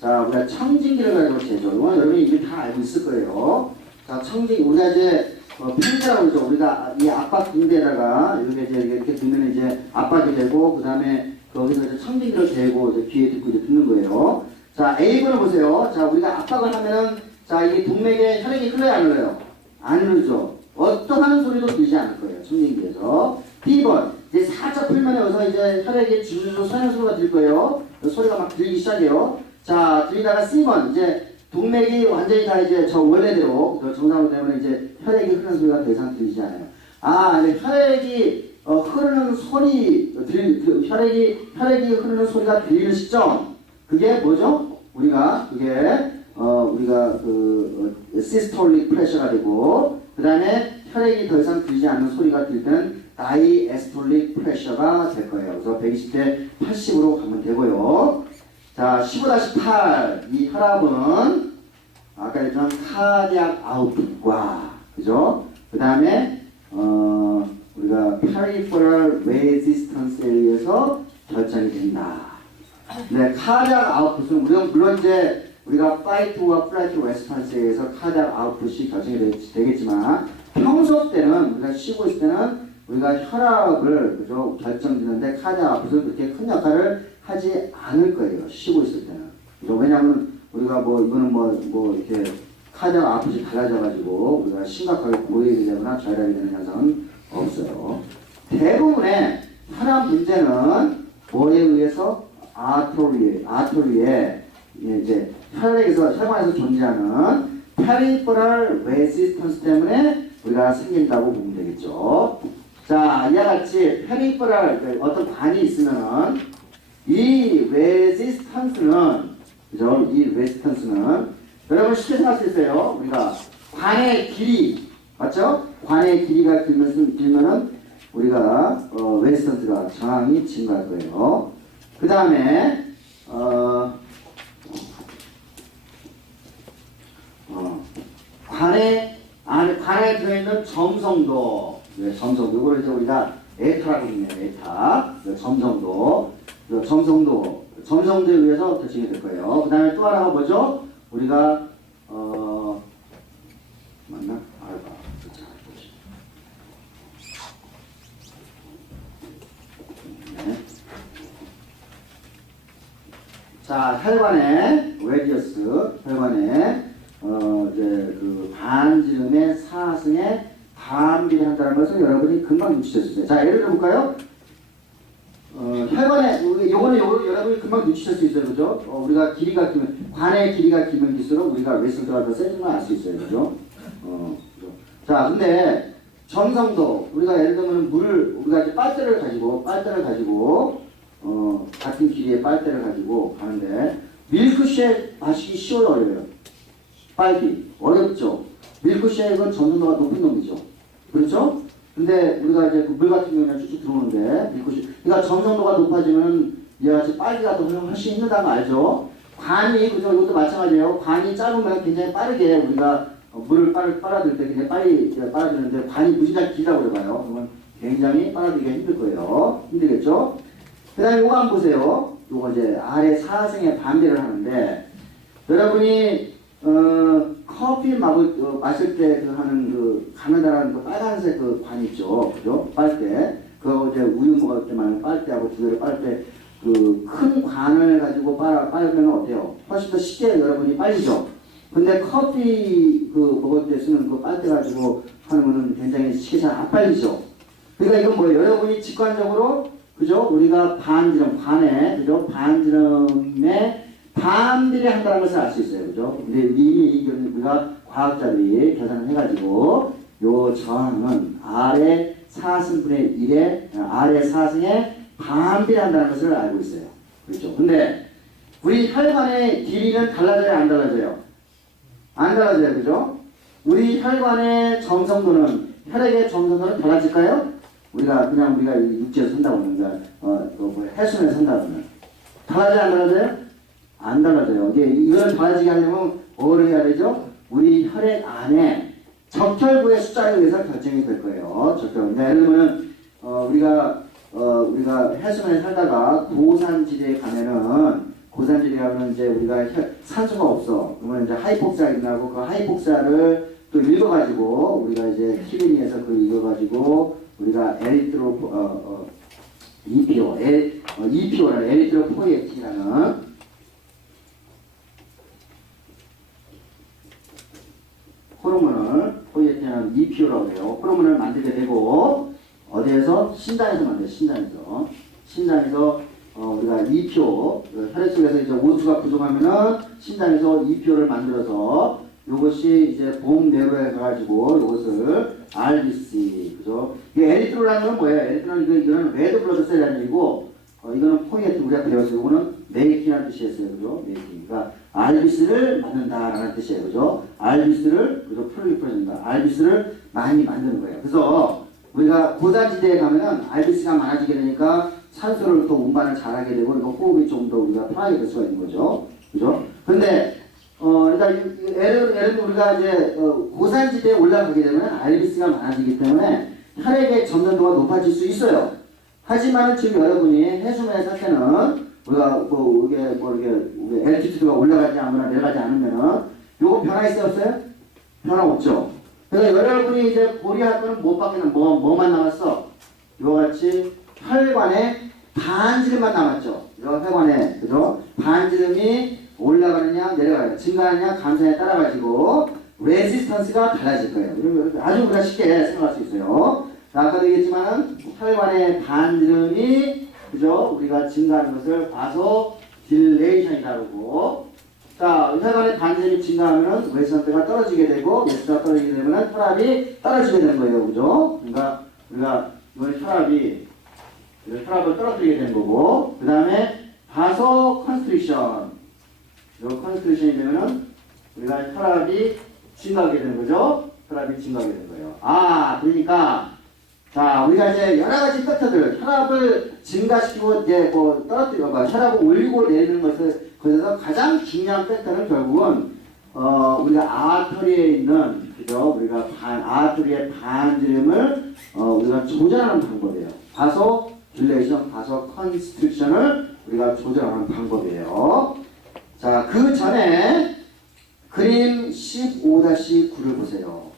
자, 우리가 청진기를 가지고 재죠. 이건 여러분이 이미 다 알고 있을 거예요. 자, 우리가 이제 펜이라고 그러죠. 우리가 이 압박 붕대에다가 이렇게 두면 이제 압박이 되고 그 다음에 거기서 이제 청진기를 대고 이제 귀에 듣고 이제 듣는 거예요. 자, A번을 보세요. 자, 우리가 압박을 하면은 자, 이게 동맥에 혈액이 흘러요, 안 흘러요? 안 흐르죠. 어떠한 소리도 들리지 않을 거예요. 청진기에서. B번. 이제 살짝 풀면 여기서 이제 혈액이 주르르 쏘는 소리가 들 거예요. 소리가 막 들리기 시작해요. 자, 들리다가 C번. 이제 동맥이 완전히 다 이제 저 원래대로 정상으로 되면 이제 혈액이 흐르는 소리가 더 이상 들리지 않아요. 아, 이제 혈액이 흐르는 소리, 혈액이 흐르는 소리가 들리는 시점. 그게 뭐죠? 우리가 시스톨릭 프레셔가 되고, 그 다음에 혈액이 더 이상 들리지 않는 소리가 들릴 때는 다이에스톨릭 프레셔가 될 거예요. 그래서 120대 80으로 가면 되고요. 자, 15-8. 이 혈압은 아까 얘기한 카디악 아웃풋과, 그죠? 그 다음에, 우리가 peripheral resistance에 의해서 결정이 된다. 네, 카디악 아웃풋은 물론 이제 우리가 flight와 flight resistance에 의해서 카디악 아웃풋이 결정이 되겠지만 평소 때는 우리가 쉬고 있을 때는 우리가 혈압을 그죠 결정짓는데 카디악 아웃풋은 그렇게 큰 역할을 하지 않을 거예요. 쉬고 있을 때는. 그죠? 왜냐하면 우리가 이거는 이렇게 카디악 아웃풋이 달라져가지고 우리가 심각하게 고혈압이 되거나 저혈압이 되는 현상은 없어요. 대부분의 혈압 문제는 뭐에 의해서 아토리에 이제 혈관에서 존재하는 페리퍼럴 레지스턴스 때문에 우리가 생긴다고 보면 되겠죠. 자, 이와 같이 페리퍼럴 어떤 관이 있으면 이 레지스턴스는 그죠? 이 레지스턴스는 여러분 쉽게 생각할 수 있어요. 우리가 관의 길이 맞죠? 관의 길이가 길면은 우리가 레지스턴스가 저항이 증가할 거예요. 그 다음에 관에 들어있는 점성도, 점성도 이걸 이제 우리가 에타라고 합니다. 에타, 점성도에 의해서 결정이 될 거예요. 그 다음에 또 하나가 뭐죠? 우리가 맞나? 알바. 자, 혈관의 레디어스, 혈관의 이제 그 반지름의 사승에 반비례 한다는 것을 여러분이 금방 눈치챌 수 있어요. 자, 예를 들어 볼까요? 혈관의 요거는 여러분이 금방 눈치챌 수 있어요, 그죠? 우리가 길이가 길면 관의 길이가 길면 길수록 우리가 레슨도가 더 세진 걸 알 수 있어요, 그죠? 그죠? 자, 근데 점성도 우리가 예를 들면 우리가 이제 빨대를 가지고 같은 길이의 빨대를 가지고 가는데 밀크쉐이크 마시기 쉬워요, 어려워요? 빨기 어렵죠. 밀크쉐이크는 점성도가 높은 놈이죠. 그렇죠? 근데 우리가 이제 물 같은 경우는 쭉쭉 들어오는데 밀크쉐이크 그러니까 점성도가 높아지면 이와 같이 빨기가 더 훨씬 힘들다는 거 알죠? 관이, 그죠? 이것도 마찬가지예요. 관이 짧으면 굉장히 빠르게 우리가 물을 빨아들 때 굉장히 빨리 빨아들이는데 관이 무지하게 길다고 해봐요. 그러면 굉장히 빨아들이기가 힘들 거예요. 힘들겠죠? 그 다음에 요거 한번 보세요. 요거 이제 아래 사승의 반대를 하는데, 여러분이 커피 마실 때 그 하는 그 가느다란 그 빨간색 그 관 있죠, 그죠? 빨 때 그거 이제 우유 먹을 때만 빨 때하고 두 개를 빨 때 그 큰 관을 가지고 빨면 어때요? 훨씬 더 쉽게 여러분이 빨리죠. 근데 커피 그 먹을 때 쓰는 그 빨대 가지고 하는 거는 굉장히 쉽게 잘 안 빨리죠. 그러니까 이건 뭐예요? 여러분이 직관적으로 그죠? 우리가 반지름 관에 그죠? 반지름에 반비례 한다는 것을 알 수 있어요. 그죠? 근데 이미 우리가 과학자들이 계산을 해가지고 요 저항은 아래 4승분의 1에 아래 4승에 반비례 한다는 것을 알고 있어요. 그렇죠? 근데 우리 혈관의 길이는 달라져요? 안 달라져요? 안 달라져요. 그죠? 우리 혈관의 점성도는 혈액의 점성도는 달라질까요? 우리가 육지에서 산다고 그러는데 해수면에 산다고 그러면 달라져요? 안 달라져요? 안 달라져요. 이거는 달라지게 하려면 뭐를 해야 되죠? 우리 혈액 안에 적혈구의 숫자에 의해서 결정이 될 거예요. 적혈. 예를 들면 우리가 해수면에 살다가 고산지대에 가면은 이제 우리가 산소가 없어. 그러면 이제 하이폭사가 일어나고 그 하이폭사를 또 읽어가지고 우리가 이제 키드니에서 그 읽어가지고 우리가 EPO라는 에리트로포이에틴이라는 호르몬을 포이에틴이라는 EPO라고 해요. 호르몬을 만들게 되고 어디에서? 신장에서 만들어요. 신장에서 우리가 EPO 혈액 속에서 이제 온수가 부족하면은 신장에서 EPO를 만들어서 요것이 이제 봉내로에 가가지고 요것을 RBC 그죠? 이 에리트로라는 건 뭐예요? 에리트로는 이거는 레드 블러드 셀이라는 얘기고 이거는 포이에틴 우리가 배웠어요. 이거는 메이킹이라는 뜻이었어요. 그죠? 메이킹. 그러니까 RBC를 만든다라는 뜻이에요. 그죠? RBC를 그죠? 프로리프해준다. RBC를 많이 만드는 거예요. 그래서 우리가 고산지대에 가면은 RBC가 많아지게 되니까 산소를 또 운반을 잘하게 되고 호흡이 좀 더 우리가 편하게 될 수가 있는 거죠. 그죠? 근데 그러니까 예를 들어 우리가 이제 고산지대에 올라가게 되면 RBC가 많아지기 때문에 혈액의 점전도가 높아질 수 있어요. 하지만 지금 여러분이 해수면에 살 때는 우리가 이게 엘티튜드가 올라가지 않거나 내려가지 않으면은 요거 변화 있어요, 없어요? 변화 없죠. 그러니까 여러분이 이제 고려할 거는 못 받기는 뭐만 남았어? 이와 같이 혈관에 반지름만 남았죠. 혈관에 그죠? 반지름이 올라가느냐 내려가느냐 증가하느냐 감소에 따라 가지고 레지스턴스가 달라질 거예요. 아주 우리가 쉽게 생각할 수 있어요. 아까도 얘기했지만은 혈관의 반지름이 그죠? 우리가 증가하는 것을 바소 딜레이션이라고 하고 자, 혈관의 반지름이 증가하면 레지스턴스가 떨어지게 되고 레지스턴스가 떨어지게 되면 혈압이 떨어지게 되는 거예요. 그죠? 그러니까 우리가 이번 혈압을 떨어뜨리게 되는 거고 그 다음에 바소 컨스트릭션 컨스트릭션이 되면은 우리가 혈압이 증가하게 되는 거죠. 혈압이 증가하게 되는 거예요. 그러니까 자 우리가 이제 여러 가지 팩터들 혈압을 증가시키고 이제 떨어뜨리고 혈압을 올리고 내리는 것에서 가장 중요한 팩터는 결국은 우리가 아터리에 있는 그죠 우리가 아터리의 반지름을 우리가 조절하는 방법이에요. 바소 딜레이션, 바소 컨스트릭션을 우리가 조절하는 방법이에요. 자, 그 전에 그림 15-9를 보세요.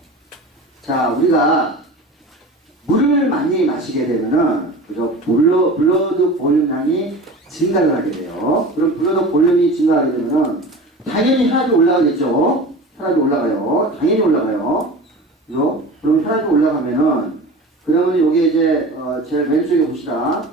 자, 우리가 물을 많이 마시게 되면은, 그죠? 블러드 볼륨량이 증가를 하게 돼요. 그럼 블러드 볼륨이 증가하게 되면은, 당연히 혈압이 올라가겠죠? 혈압이 올라가요. 당연히 올라가요. 그죠? 그럼 혈압이 올라가면은, 그러면 여기 이제, 제일 왼쪽에 봅시다.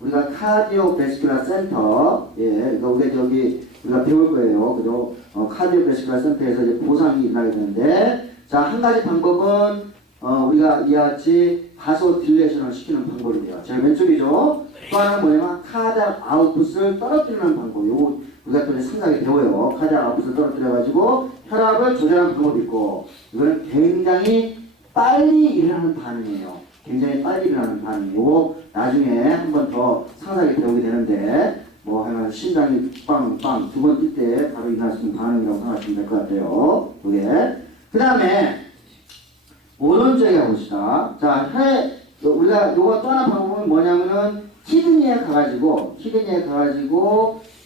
우리가 카디오베스큘라 센터, 우리가 배울 거예요. 그죠? 카디오베스큘라 센터에서 이제 보상이 일어나게 되는데, 자, 한 가지 방법은, 우리가 이와 같이 바소딜레이션을 시키는 방법이에요. 제일 왼쪽이죠? 또 하나는 뭐냐면, 카디악 아웃풋을 떨어뜨리는 방법. 요거, 우리가 또 상당히 배워요. 카디악 아웃풋을 떨어뜨려가지고, 혈압을 조절하는 방법이 있고, 이거는 굉장히 빨리 일어나는 반응이에요. 굉장히 빨리 일어나는 반응이고 나중에 한 번 더 상세하게 배우게 되는데 뭐 하면 심장이 빵빵 두 번 뛸 때 바로 일어날 수 있는 반응이라고 생각하시면 될 것 같아요. 그게. 그 다음에 오른쪽에 가봅시다. 자, 우리가 요거 또 하나 방법은 뭐냐면은 키드니에 가가지고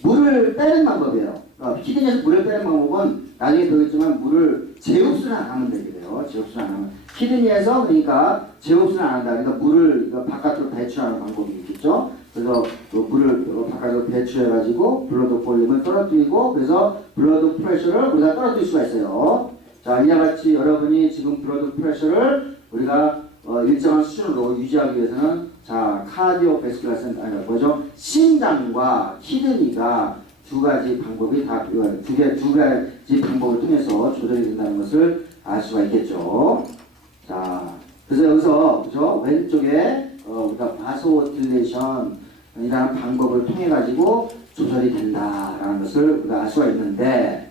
물을 빼는 방법이에요. 키드니에서 물을 빼는 방법은 나중에 배우겠지만 물을 제흡수를 안 하면 되게 돼요. 제흡수를 안 하면. 키드니에서 그러니까 제흡수를 안 한다. 그러니까 물을 바깥으로 배출하는 방법이 있겠죠. 그래서 그 물을 바깥으로 배출해가지고 블러드 볼륨을 떨어뜨리고 그래서 블러드 프레셔를 우리가 떨어뜨릴 수가 있어요. 자, 이와 같이 여러분이 지금 블러드 프레셔를 우리가 일정한 수준으로 유지하기 위해서는 자, 카디오베스큘러 센터, 아니 뭐죠? 심장과 키드니가 두 가지 방법이 다, 두 가지 방법을 통해서 조절이 된다는 것을 알 수가 있겠죠. 자, 그래서 여기서, 그죠? 왼쪽에, 우리가 바소딜레이션이라는 방법을 통해가지고 조절이 된다라는 것을 우리가 알 수가 있는데,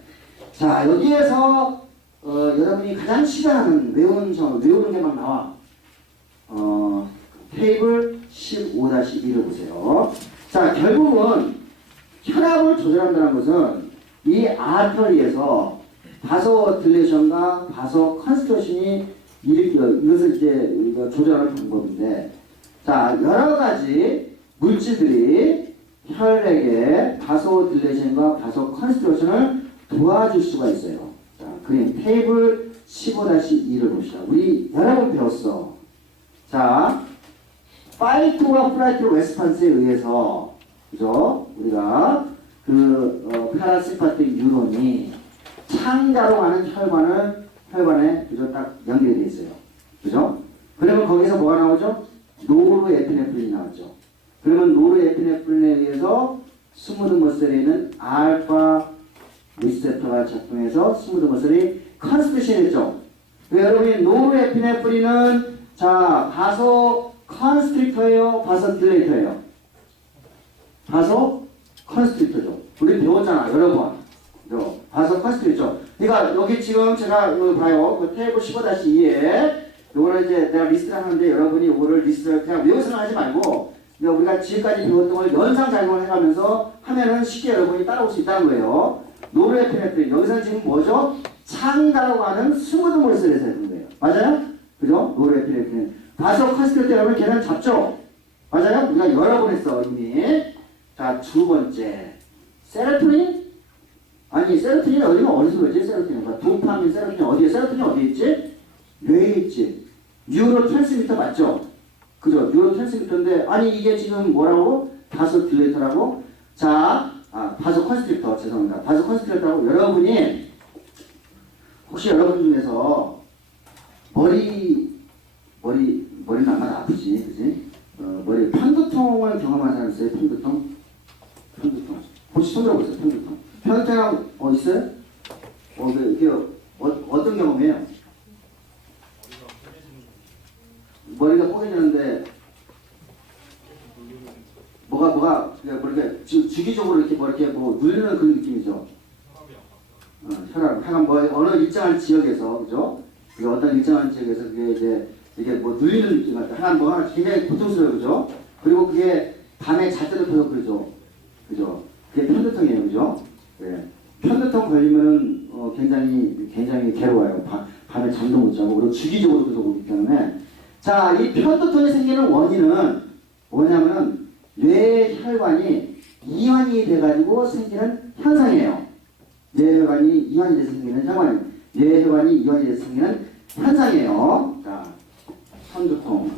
자, 여기에서, 여러분이 가장 싫어하는 외우는 게 막 나와. 테이블 15-2를 보세요. 자, 결국은 혈압을 조절한다는 것은 이 아터리에서 바소딜레이션과 바소 컨스트럭션이 이것을 이제 조절하는 방법인데, 자, 여러 가지 물질들이 혈액의 바소딜레이션과 바소 컨스트럭션을 도와줄 수가 있어요. 자, 그림 테이블 15-2를 봅시다. 우리 여러 번 배웠어. 자, 파이트와 플라이트 레스판스에 의해서, 그죠? 우리가 파라시mpa틱 뉴런이 창자로 가는 혈관에 그죠? 딱 연결이 되어 있어요. 그죠? 그러면 거기서 뭐가 나오죠? 노르에피네프린이 나오죠. 그러면 노르에피네프린에 의해서 스무드 머슬에 있는 알파 리셉터가 작동해서 스무드 머슬이 컨스트레이션 했죠. 여러분이 노르에피네프린은 자, 바소 컨스트릭터예요? 바소 딜레이터예요? 바소 컨스트릭터죠. 우리 배웠잖아, 여러 번. 바소 컨스트릭터. 그러니까 여기 지금 제가 이거 봐요. 그 테이블 15-2에 요거를 이제 내가 리스트를 하는데 여러분이 요거를 리스트를 그냥 외워서는 하지 말고 우리가 지금까지 배웠던 걸 연상 작용을 해가면서 하면은 쉽게 여러분이 따라올 수 있다는 거예요. 노르에피네프린. 여기서는 지금 뭐죠? 창다라고 하는 스무드 머슬에서 했는 거예요. 맞아요? 그죠? 노르에피네프린. 바소 컨스트릭터 여러분 걔는 잡죠? 맞아요? 우리가 여러 번 했어 이미. 자, 두 번째 세로토닌? 아니 세로토닌 어디서 그러지? 세로토닌 도파민 세로토닌 어디에? 세로토닌 어디에 있지? 뇌에 있지. 뉴로 트랜스미터 맞죠? 그죠? 뉴로 트랜스미터인데 아니 이게 지금 뭐라고? 바소 딜레이터라고? 자, 바소 컨스트릭터 죄송합니다. 바소 컨스트릭터라고 여러분이 혹시 여러분 중에서 머리는 아마 아프지, 그지? 머리 편두통을 경험한 사람 있어요? 편두통? 혹시 손 들어보세요, 편두통. 편두통 있어요? 이게 어떤 경험이에요? 머리가 뽀개지는데 뭐가 이렇게 주기적으로 이렇게 누르는 그런 느낌이죠. 혈압 어느 일정한 지역에서 그죠? 어떤 일정한 지역에서 그게 이게 누리는 느낌 같다. 하나 굉장히 고통스러워요, 그죠? 그리고 그게 밤에 잘 때도 계속 그러죠, 그죠? 그게 편두통이에요, 그죠? 네. 편두통 걸리면 굉장히 괴로워요. 밤에 잠도 못 자고 그리고 주기적으로 계속 오기 때문에 자, 이 편두통이 생기는 원인은 뭐냐면은 뇌혈관이 이완이 돼가지고 생기는 현상이에요. 뇌혈관이 이완이 돼서 생기는 뇌혈관이 이완이 돼서 생기는 현상이에요. 자, 편두통.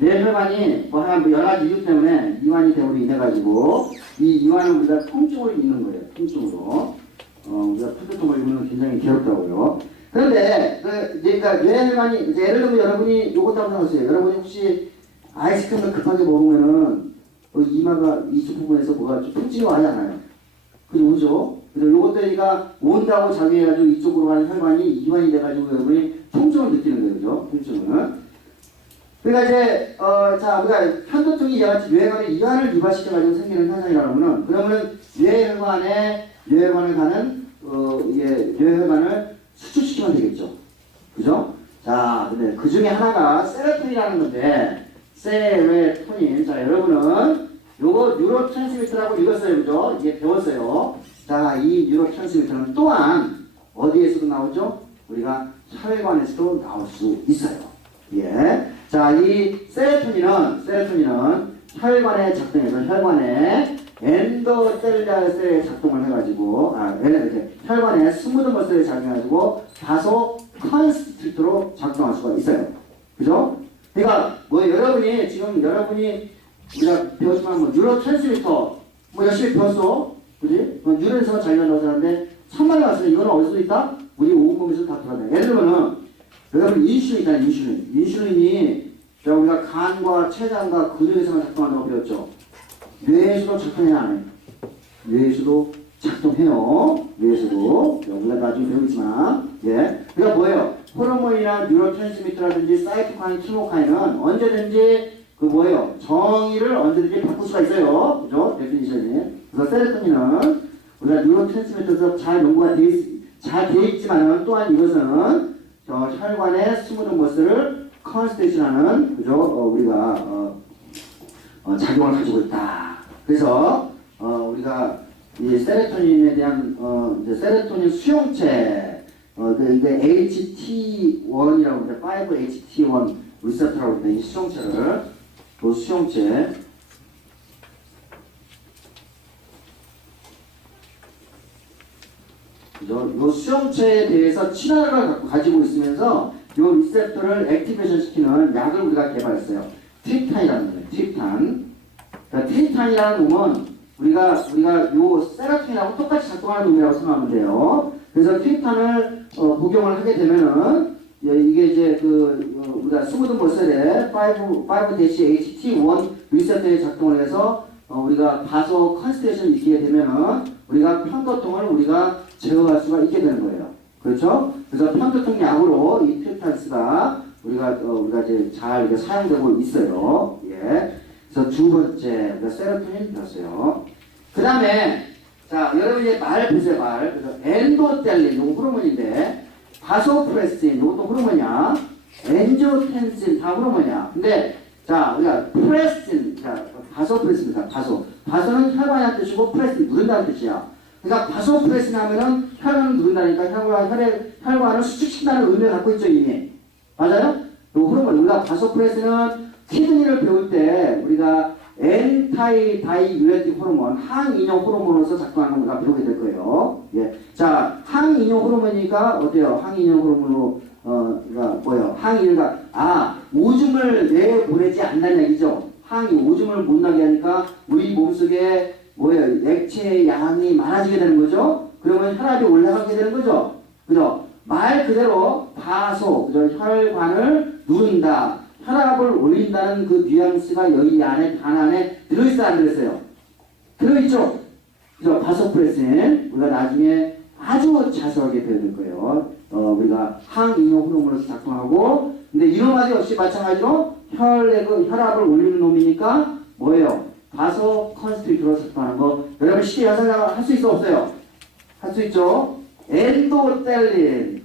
뇌혈관이 여러 가지 이유 때문에 이완이 되므로 인해가지고 이 이완은 우리가 통증으로 있는 거예요. 통증으로. 우리가 편두통을 입으면 굉장히 괴롭다고요. 그런데 그러니까 뇌혈관이 예를 들면 여러분이 요것도 한번 해보세요. 여러분이 혹시 아이스크림을 급하게 먹으면은 이마가 이쪽 부분에서 뭐가 좀 통증이 와야 하나요? 그죠? 오죠? 그래서 요것들이가 온다고 작용해가지고 이쪽으로 가는 혈관이 이완이 돼가지고 여러분이 통증을 느끼는 거예요. 그죠? 통증을. 그러니까 이제 자, 우리가 편두통이 이와같이 뇌혈관에 이완을 유발시켜가지고 생기는 현상이라면 그러면은 뇌혈관을 가는 이게 뇌혈관을 수축시키면 되겠죠. 그죠? 자, 근데 그 중에 하나가 세로토닌이라는 건데, 세로토닌. 자, 여러분은 요거 뉴로트랜스미터라고 읽었어요. 그죠? 이게 배웠어요. 자, 이 뉴로트랜스미터는 또한 어디에서도 나오죠? 우리가 혈관에서도 나올 수 있어요. 예. 자, 이 세로토닌은 혈관에 작동해서 혈관에 엔도텔리아 셀에 작동을 해가지고, 이렇게 혈관에 스무드 머슬에 작용해가지고 바소 컨스트릭트로 작동할 수가 있어요. 그죠? 그러니까 뭐 여러분이 지금 우리가 배웠지만 뭐 뉴로트랜스미터 뭐 열심히 배웠어, 그지? 뉴런에서 관련해서 하는데 천만에 왔으면 이거는 어디서 있다? 우리 온몸에서 다 돌아다녀. 예를 들면은 여러분 인슐린 있잖아요. 인슐린이 우리가 간과 췌장과 근육에서만 작동한다고 배웠죠. 뇌에서도 작동해야 안 해. 뇌에서도 작동해요. 뇌에서도. 우리가 나중에 배우겠지만. 예. 그러니까 뭐예요? 호르몬이나 뉴로트랜스미터라든지 사이토카인, 키모카인은 언제든지 정의를 언제든지 바꿀 수가 있어요. 그죠? 데피니션이. 그래서 세로토닌은 우리가 뉴로트랜스미터에서 잘 연구가 잘 되어 있지만은 또한 이것은 혈관의 스무드 머슬을 컨스테이션하는 그죠? 우리가 작용을 가지고 있다. 그래서 우리가 이 세로토닌에 대한 이제 세로토닌 수용체 이게 HT1이라고 하는데 5-HT1 리셉터라고 하는데 이 수용체를 수용체 그죠? 이 수용체에 대해서 친화력을 가지고 있으면서 이 리셉터를 액티베이션 시키는 약을 우리가 개발했어요. 트립탄이라는 거예요. 트립탄. 그러니까 트립탄이라는 놈은 우리가 요 세로토닌하고 똑같이 작동하는 놈이라고 생각하면 돼요. 그래서 트립탄을 복용을 하게 되면은 이게 이제 우리가 스무드 머슬에 5-HT1 리셉터에 작동을 해서 우리가 바소 컨스테이션을 일으키게 되면은 우리가 편도통을 우리가 제어할 수가 있게 되는 거예요. 그렇죠? 그래서 편도통 약으로 이 트립탄스가 우리가 이제 잘 이렇게 사용되고 있어요. 예. 그래서 두 번째, 우리가 세로토닌 배웠어요. 그 다음에, 자, 여러분 이제 말 보세요, 말. 그래서 엔도텔린, 요거 호르몬인데, 바소프레신, 요것도 호르몬이야. 엔지오텐신, 다 호르몬이야. 근데, 자, 우리가 프레신, 자, 바소프레신입니다, 바소. 바소는 혈관이라는 뜻이고, 프레신, 누른다는 뜻이야. 그러니까 바소프레신 하면은 혈관을 누른다니까 혈관을 수축시킨다는 의미를 갖고 있죠, 이미. 맞아요? 요 호르몬, 우리가 바소프레신은 키드니를 배울 때 우리가 엔타이 다이유레틱 호르몬, 항인형 호르몬으로서 작동하는 걸 우리가 배우게 될 거예요. 예. 자, 항인형 호르몬이니까 어때요? 항인형 호르몬으로, 뭐예요? 항인형가, 오줌을 내보내지 않는다는 얘기죠. 오줌을 못 나게 하니까 우리 몸속에 뭐예요? 액체의 양이 많아지게 되는 거죠? 그러면 혈압이 올라가게 되는 거죠? 그죠? 말 그대로 바소, 그죠? 혈관을 누른다. 혈압을 올린다는 그 뉘앙스가 여기 안에, 단 안에 들어있어, 안 들어있어요? 들어있죠? 그죠? 바소프레신. 우리가 나중에 아주 자세하게 배울 거예요. 우리가 항인형 호르몬으로서 작동하고, 근데 이놈아지 역시 마찬가지로 혈압을 올리는 놈이니까 뭐예요? 바소 컨스트릭터로 작동하는 거. 여러분 쉽게 연상할 수 있어, 없어요? 할 수 있죠? 엔도텔린,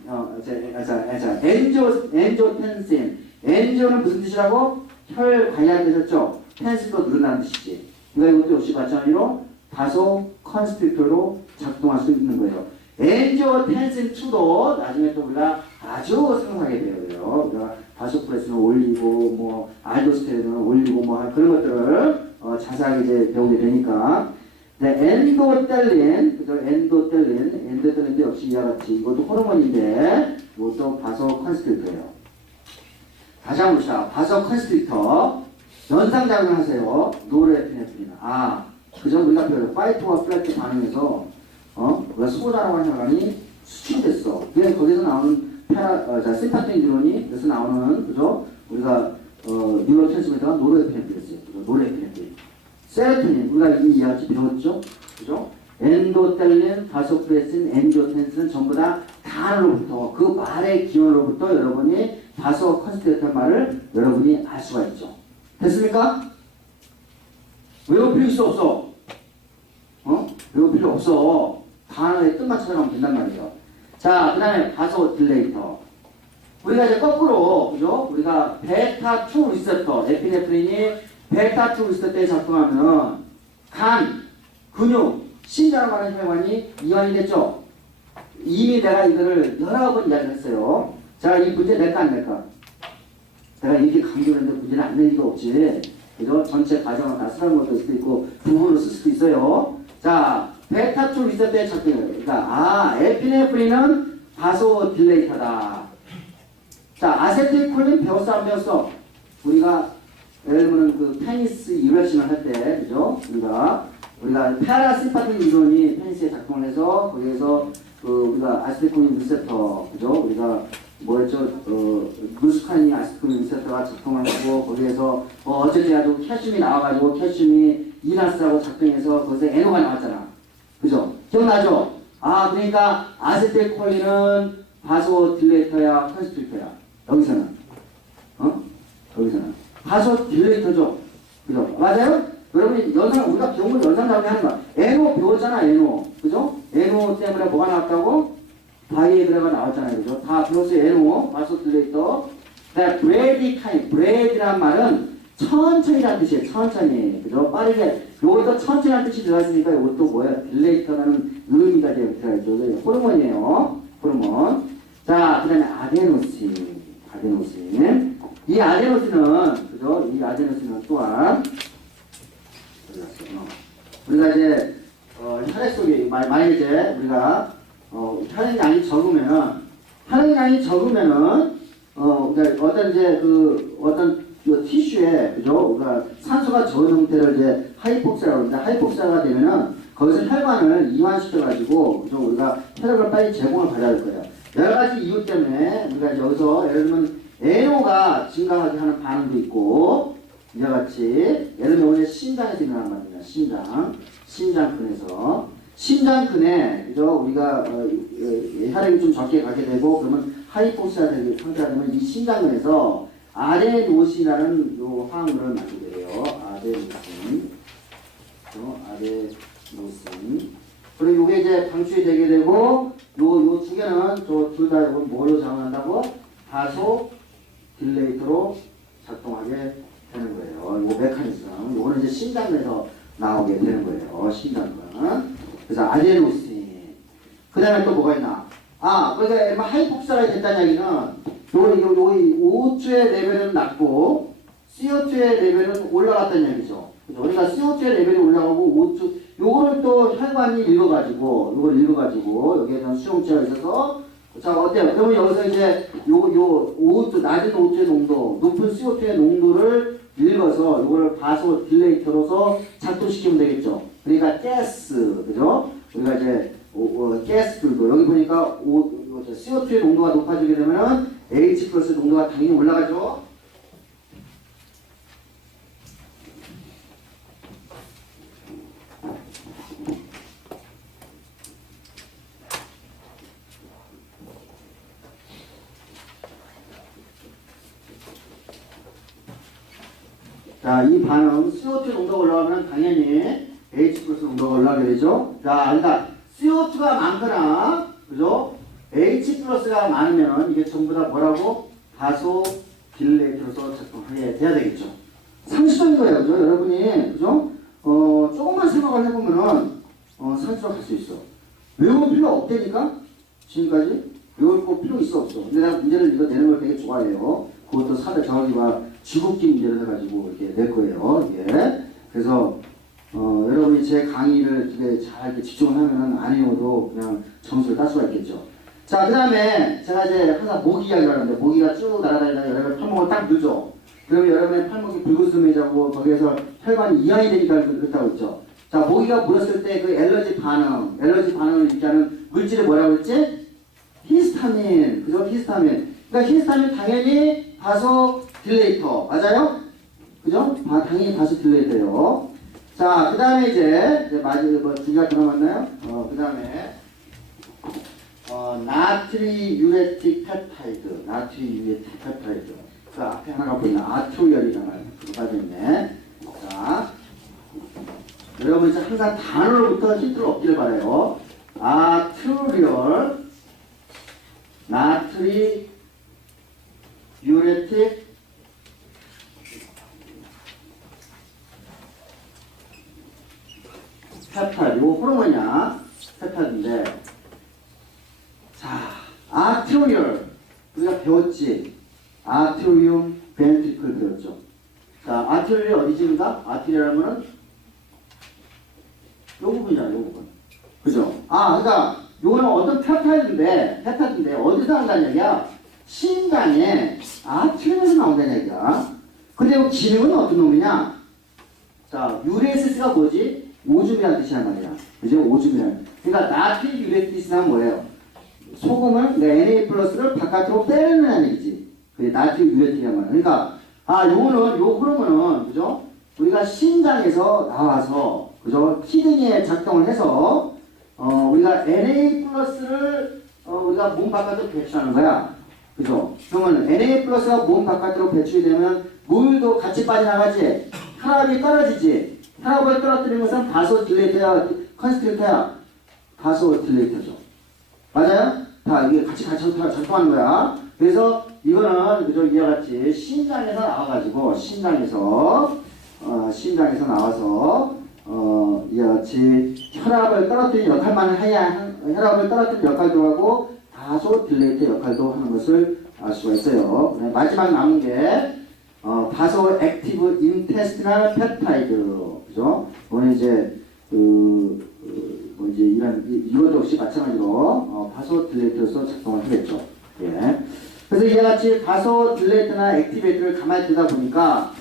엔조텐신. 엔지오는 무슨 뜻이라고? 혈 관련되셨죠? 텐스도 누른다는 뜻이지. 그러니까 이것도 역시 마찬가지로 바소 컨스트릭터로 작동할 수 있는 거예요. 엔지오텐신 2도 나중에 또 우리가 아주 생각하게 돼요. 우리가 바소프레신을 올리고, 뭐, 알도스테론을 올리고, 뭐, 그런 것들을 자세하게 이제 배우게 되니까. 네, 엔도텔린, 그죠? 엔도텔린도 역시 이와 같이 이것도 호르몬인데, 이것도 바소 컨스트릭터예요. 다시 한번 봅시다. 바소 컨스트릭터. 연상작용을 하세요. 노르에피네프린. 그죠? 우리가 배워요. 파이트와 플래트 반응에서, 우리가 소다라고 하는 혈관이 수축됐어. 그래서 거기서 나오는 심파토닌 뉴런이, 그래서 나오는, 그죠? 우리가, 뉴로트랜스미터가 노르에피네프린이었어요. 노르에피네프린. 세로토닌, 우리가 이야기 배웠죠? 그죠? 엔도텔린, 바소프레신, 엔지오텐신은 전부 다 단어로부터, 그 말의 기원으로부터 여러분이 바소 컨스트릭터 말을 여러분이 알 수가 있죠. 됐습니까? 외울 필요 있어, 없어? 외울 필요 없어. 단어에 뜻만 찾아가면 된단 말이에요. 자, 그 다음에 바소 딜레이터. 우리가 이제 거꾸로, 그죠? 우리가 베타2 리셉터, 에피네프린이 베타2 리셉터에 작동하면 간, 근육, 심장으로 가는 혈관이 이완이 됐죠? 이미 내가 이거를 여러 번 이야기를 했어요. 자, 이 문제 낼까 안 낼까? 내가 이렇게 강조했는데 문제는 안 낼 리가 없지. 그죠? 전체 과정을 다 쓰는 것도 수도 있고, 부분으로 쓸 수도 있어요. 자, 베타2 리셉터에 작동해요. 그러니까, 에피네프린은 바소딜레이터다. 자, 아세틸콜린 배웠어, 안 배웠어? 우리가, 예를 들면 그 페니스 이레션을 할 때, 그죠? 우리가 파라시mpatic 이론이 페니스에 작동을 해서, 거기에서 우리가 아세틸콜린 리셉터, 그죠? 우리가 뭐였죠? 루스카닌이 아세틸콜린 리셉터가 작동을 하고, 거기에서 어쨌든 아주 칼슘이 나와가지고, 칼슘이 이나스하고 작동해서 거기서 NO가 나왔잖아. 그죠? 기억나죠? 아, 그러니까 아세틸콜린은 바소딜레이터야, 컨스트릭터야. 여기서는. 여기서는. 바소딜레이터죠. 그죠? 맞아요? 여러분이 우리가 배운 걸 연상 나오게 하는 거야. NO 배웠잖아, NO. 그죠? NO 때문에 뭐가 나왔다고? 바이에그라가 나왔잖아요. 그죠? 다 플러스 NO, 바소딜레이터. 브레디카인, 브레디란 말은 천천히라는 뜻이에요. 천천히. 그죠? 빠르게. 요것도 천천히라는 뜻이 들어갔으니까 요것도 뭐야? 딜레이터라는 의미가 들어있죠. 호르몬이에요. 호르몬. 자, 그 다음에 아데노신. 이 아데노신은, 그죠? 이 아데노신은 또한, 우리가 이제, 혈액 속에, 만약에 이제, 우리가, 혈액량이 적으면은, 그러니까 어떤 이제 어떤 티슈에, 그죠? 우리가 산소가 적은 형태를 이제 하이폭스라고 하는데, 하이폭스가 되면은, 거기서 혈관을 이완시켜가지고, 그죠? 우리가 혈액을 빨리 제공을 받아야 할 거예요. 여러 가지 이유 때문에 우리가 여기서 예를 들면 NO가 증가하게 하는 반응도 있고, 이와 같이 예를 들면 원래 심장에서 일어나는 말입니다. 심장근에서 심장근에 그죠? 우리가 혈액이 좀 적게 가게 되고 그러면 하이포스가 되는 상태가 되면 이 심장근에서 아데노신이라는 요 화학물을 만들게 돼요. 아데노신. 그리고 이게 이제 방출이 되게 되고 요 두 개는 둘 다 뭘로 작용한다고? 바소 딜레이터로 작동하게 되는 거예요. 요 메커니즘. 요거는 이제 심장에서 나오게 되는 거예요. 심장은. 그래서 아데노신. 그 다음에 또 뭐가 있나? 그러니까 하이폭사가 됐다는 얘기는 O2의 레벨은 낮고 CO2의 레벨은 올라갔다는 얘기죠. 그러니까 CO2의 레벨이 올라가고 O2 요거를 또 혈관이 읽어가지고 여기에 대한 수용체가 있어서 자 어때요? 그러면 여기서 이제 O2 낮은 O2의 농도, 높은 CO2의 농도를 읽어서 요거를 바소 딜레이터로서 작동시키면 되겠죠. 그러니까 가스, 그죠? 우리가 이제 가스들도 여기 보니까 CO2의 농도가 높아지게 되면은 H 플러스 농도가 당연히 올라가죠. 자, 이 반응, CO2 농도가 올라가면 당연히 H 플러스 농도가 올라가게 되죠. 자, 그러니까 CO2가 많거나, 그죠? H 플러스가 많으면 이게 전부 다 뭐라고? 바소 딜레이터로서 작동하게 돼야 되겠죠. 상식적인 거예요, 그죠? 여러분이, 그죠? 조금만 생각을 해보면은, 상식적으로 갈 수 있어. 외울 필요 없다니까? 지금까지? 외울 거 필요 있어, 없어. 근데 내가 문제를 이거 내는 걸 되게 좋아해요. 그것도 정확히가 지국기 문제를 해가지고 이렇게 낼 거예요. 예. 그래서 여러분이 제 강의를 되게 잘 이렇게 집중을 하면은 안 해오도 그냥 점수를 딸 수가 있겠죠. 자, 그 다음에 제가 이제 항상 모기 이야기를 하는데 모기가 쭉 날아다니다가 여러분 팔목을 딱 누죠. 그러면 여러분의 팔목이 불구스름해지고 거기에서 혈관이 이완이 되니까 그렇다고 했죠. 자, 모기가 물었을 때 그 엘러지 반응을 일으키는 물질이 뭐라고 했지? 히스타민. 그죠? 히스타민. 그러니까 히스타민 당연히 바소 딜레이터. 맞아요? 그죠? 당연히 바소 딜레이터예요. 자, 그 다음에 이제 마지막 두 개가 더 남았나요? 그 다음에 나트리 유레틱 펩타이드. 그 앞에 하나가 보이나? 아트로열이라는 그거 빠져있네. 자, 여러분 이제 항상 단어로부터 힌트를 얻기를 바라요. 아트로열, 나트리 유레틱 펩타이드. 이거 호르몬이야. 펩타이드인데. 자, 아트리얼. 우리가 배웠지. 아트리움 벤트리클 배웠죠. 자, 아트리얼이 어디집니까? 아트리얼 하면은 요 부분이잖아요, 요 부분. 그죠? 그러니까 요거는 어떤 펩타이드인데 어디서 한다는 얘기야? 심장에 아트리얼에서 나온다는 얘기야. 근데 요 기능은 어떤 놈이냐? 자, 유레시스가 뭐지? 오줌이라는 뜻이란 말이야. 그죠? 오줌이라는. 그러니까 나트리 유레시스는 뭐예요? 소금을, Na 플러스를 바깥으로 빼내는 얘기지. 그게 나트리 유레틱이란 말이야. 그러니까, 요거는, 요 호르몬은, 그죠? 우리가 심장에서 나와서, 그죠? 키드니에 작동을 해서, 우리가 Na 플러스를, 우리가 몸 바깥으로 배출하는 거야. 그죠? 그러면 Na 플러스가 몸 바깥으로 배출이 되면 물도 같이 빠져나가지. 혈압이 떨어지지. 혈압을 떨어뜨리는 것은 바소딜레이터야, 컨스트릭터야? 바소딜레이터죠. 맞아요? 다 이게 같이 작동하는 거야. 그래서 이거는 그죠? 이와 같이 심장에서 나와가지고 심장에서 나와서 이와 같이 혈압을 떨어뜨리는 역할만 해야 혈압을 떨어뜨리는 역할도 하고 바소딜레이터 역할도 하는 것을 알 수가 있어요. 네, 마지막 남은 게 바소 액티브 인테스티널 펩타이드. 그죠? 오늘 이제 이것도 역시 마찬가지로 바소딜레이터로서 작동을 하겠죠. 예. 그래서 이와 같이 바소딜레이터나 액티베이터를 가만히 들다 보니까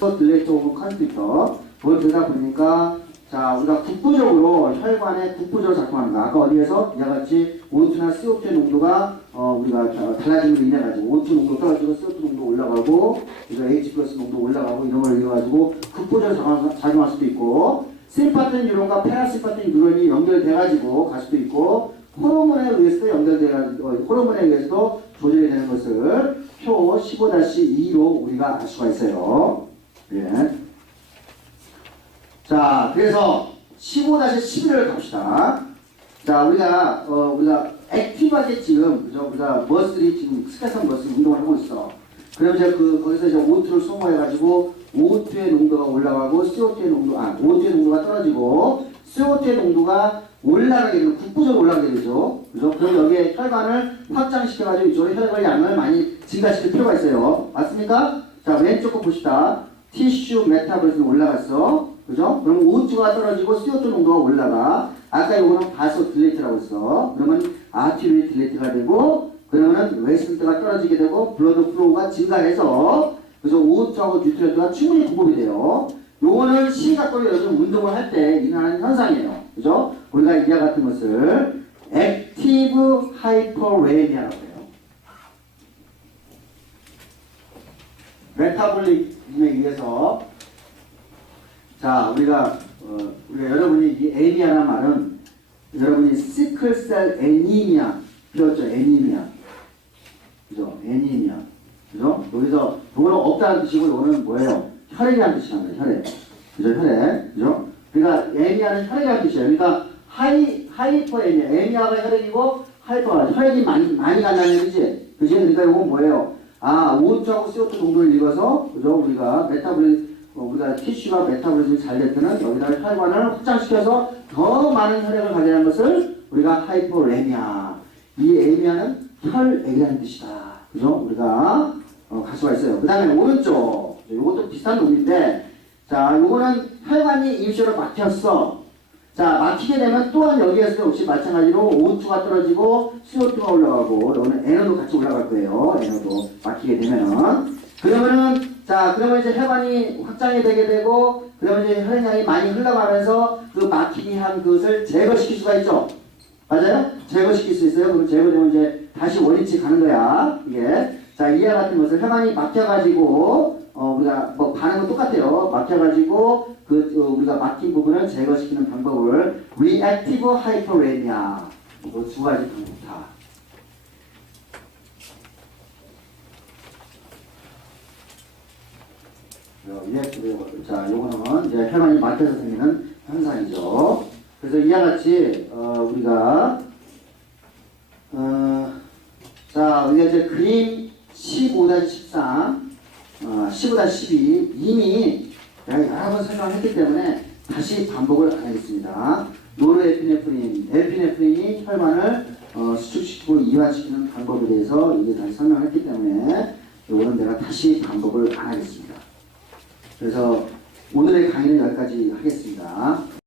바소딜레이터 혹은 컨스트릭터 그걸 들다 보니까 자 우리가 국부적으로 혈관에 국부적으로 작동합니다. 아까 어디에서 이와 같이 O2나 CO2의 농도가 우리가 달라짐으로 인해 가지고 O2 농도 떨어지고 CO2 농도 올라가고 그래서 H 플러스 농도 올라가고 이런 걸 이용해 가지고 국부적으로 작용할 수도 있고 심파틴 뉴런과 페라심파틴 뉴런이 연결돼가지고 갈 수도 있고 호르몬에 의해서도 연결돼가지고 호르몬에 의해서도 조절이 되는 것을 표 15-2로 우리가 알 수가 있어요. 예. 자, 그래서 15-11을 갑시다. 자, 우리가 액티브하게 지금 그죠? 우리가 머슬이 지금 스케선 머슬 운동을 하고 있어. 그럼 이제 거기서 이제 O2를 소모해가지고 O2의 농도가 올라가고 CO2의 O2의 농도가 떨어지고 CO2의 농도가 올라가게 되면 국부적으로 올라가게 되죠. 그죠? 그럼 여기에 혈관을 확장시켜가지고 이쪽에 혈관 양을 많이 증가시킬 필요가 있어요. 맞습니까? 자, 왼쪽 거 봅시다. 티슈 메타볼리즘이 올라갔어. 그죠? 그럼 O2가 떨어지고 CO2 농도가 올라가. 아까 이거는 바소딜레이터라고 했어. 그러면 아티리얼 딜레이터가 되고 그러면은 웨스트가 떨어지게 되고 블러드 플로우가 증가해서 그래서 O2하고 뉴트리언트가 충분히 공급이 돼요. 요거는 시각적으로 요즘 운동을 할 때 일어나는 현상이에요. 그죠? 우리가 이와 같은 것을 액티브 하이퍼레미아라고 해요. 메타볼리즘에 의해서 자 우리가 여러분이 이 애니아라는 말은 여러분이 시클셀 애니미아 배웠죠? 애니미아. 그죠? 애니미아. 그죠? 여기서 이거는 없다는 뜻이고 이거는 뭐예요? 혈액이라는 뜻이랍니다. 혈액. 그죠? 혈액. 그죠? 그러니까 애니아는 혈액이라는 뜻이에요. 그러니까 하이퍼 애니아. 애니아가 혈액이고 혈액이 많이 간다는 얘기지. 그지? 그러니까 이건 뭐예요? O2하고 CO2 농도를 읽어서 그죠? 우리가 티슈가 메타볼리즘이 잘 될 때는 여기다가 혈관을 확장시켜서 더 많은 혈액을 발견하는 것을 우리가 하이퍼레미아. 이 에미아는 혈액이라는 뜻이다. 그죠? 우리가 갈 수가 있어요. 그 다음에 오른쪽. 이것도 비슷한 놈인데, 자, 요거는 혈관이 임시로 막혔어. 자, 막히게 되면 또한 여기에서도 역시 마찬가지로 O2가 떨어지고 CO2가 올라가고, 여기는 에너도 같이 올라갈 거예요. 에너도 막히게 되면은. 그러면 이제 혈관이 확장이 되게 되고, 그러면 이제 혈액량이 많이 흘러가면서 그 막히게 한 것을 제거시킬 수가 있죠. 맞아요? 제거시킬 수 있어요. 그럼 제거되면 이제 다시 원위치 가는 거야. 이게. 자, 이와 같은 것을 혈관이 막혀가지고, 우리가 뭐 반응은 똑같아요. 막혀가지고, 우리가 막힌 부분을 제거시키는 방법을 Reactive Hyperemia. 이거 두 가지 방법 다. 자, 요거는 이제 혈관이 막혀서 생기는 현상이죠. 그래서 이와 같이, 우리가 이제 그림 15-13, 15-12 이미 내가 여러 번 설명했기 때문에 다시 반복을 안 하겠습니다. 노르에피네프린, 에피네프린이 혈관을 수축시키고 이완시키는 방법에 대해서 이제 다시 설명했기 때문에 이거는 내가 다시 반복을 안 하겠습니다. 그래서 오늘의 강의는 여기까지 하겠습니다.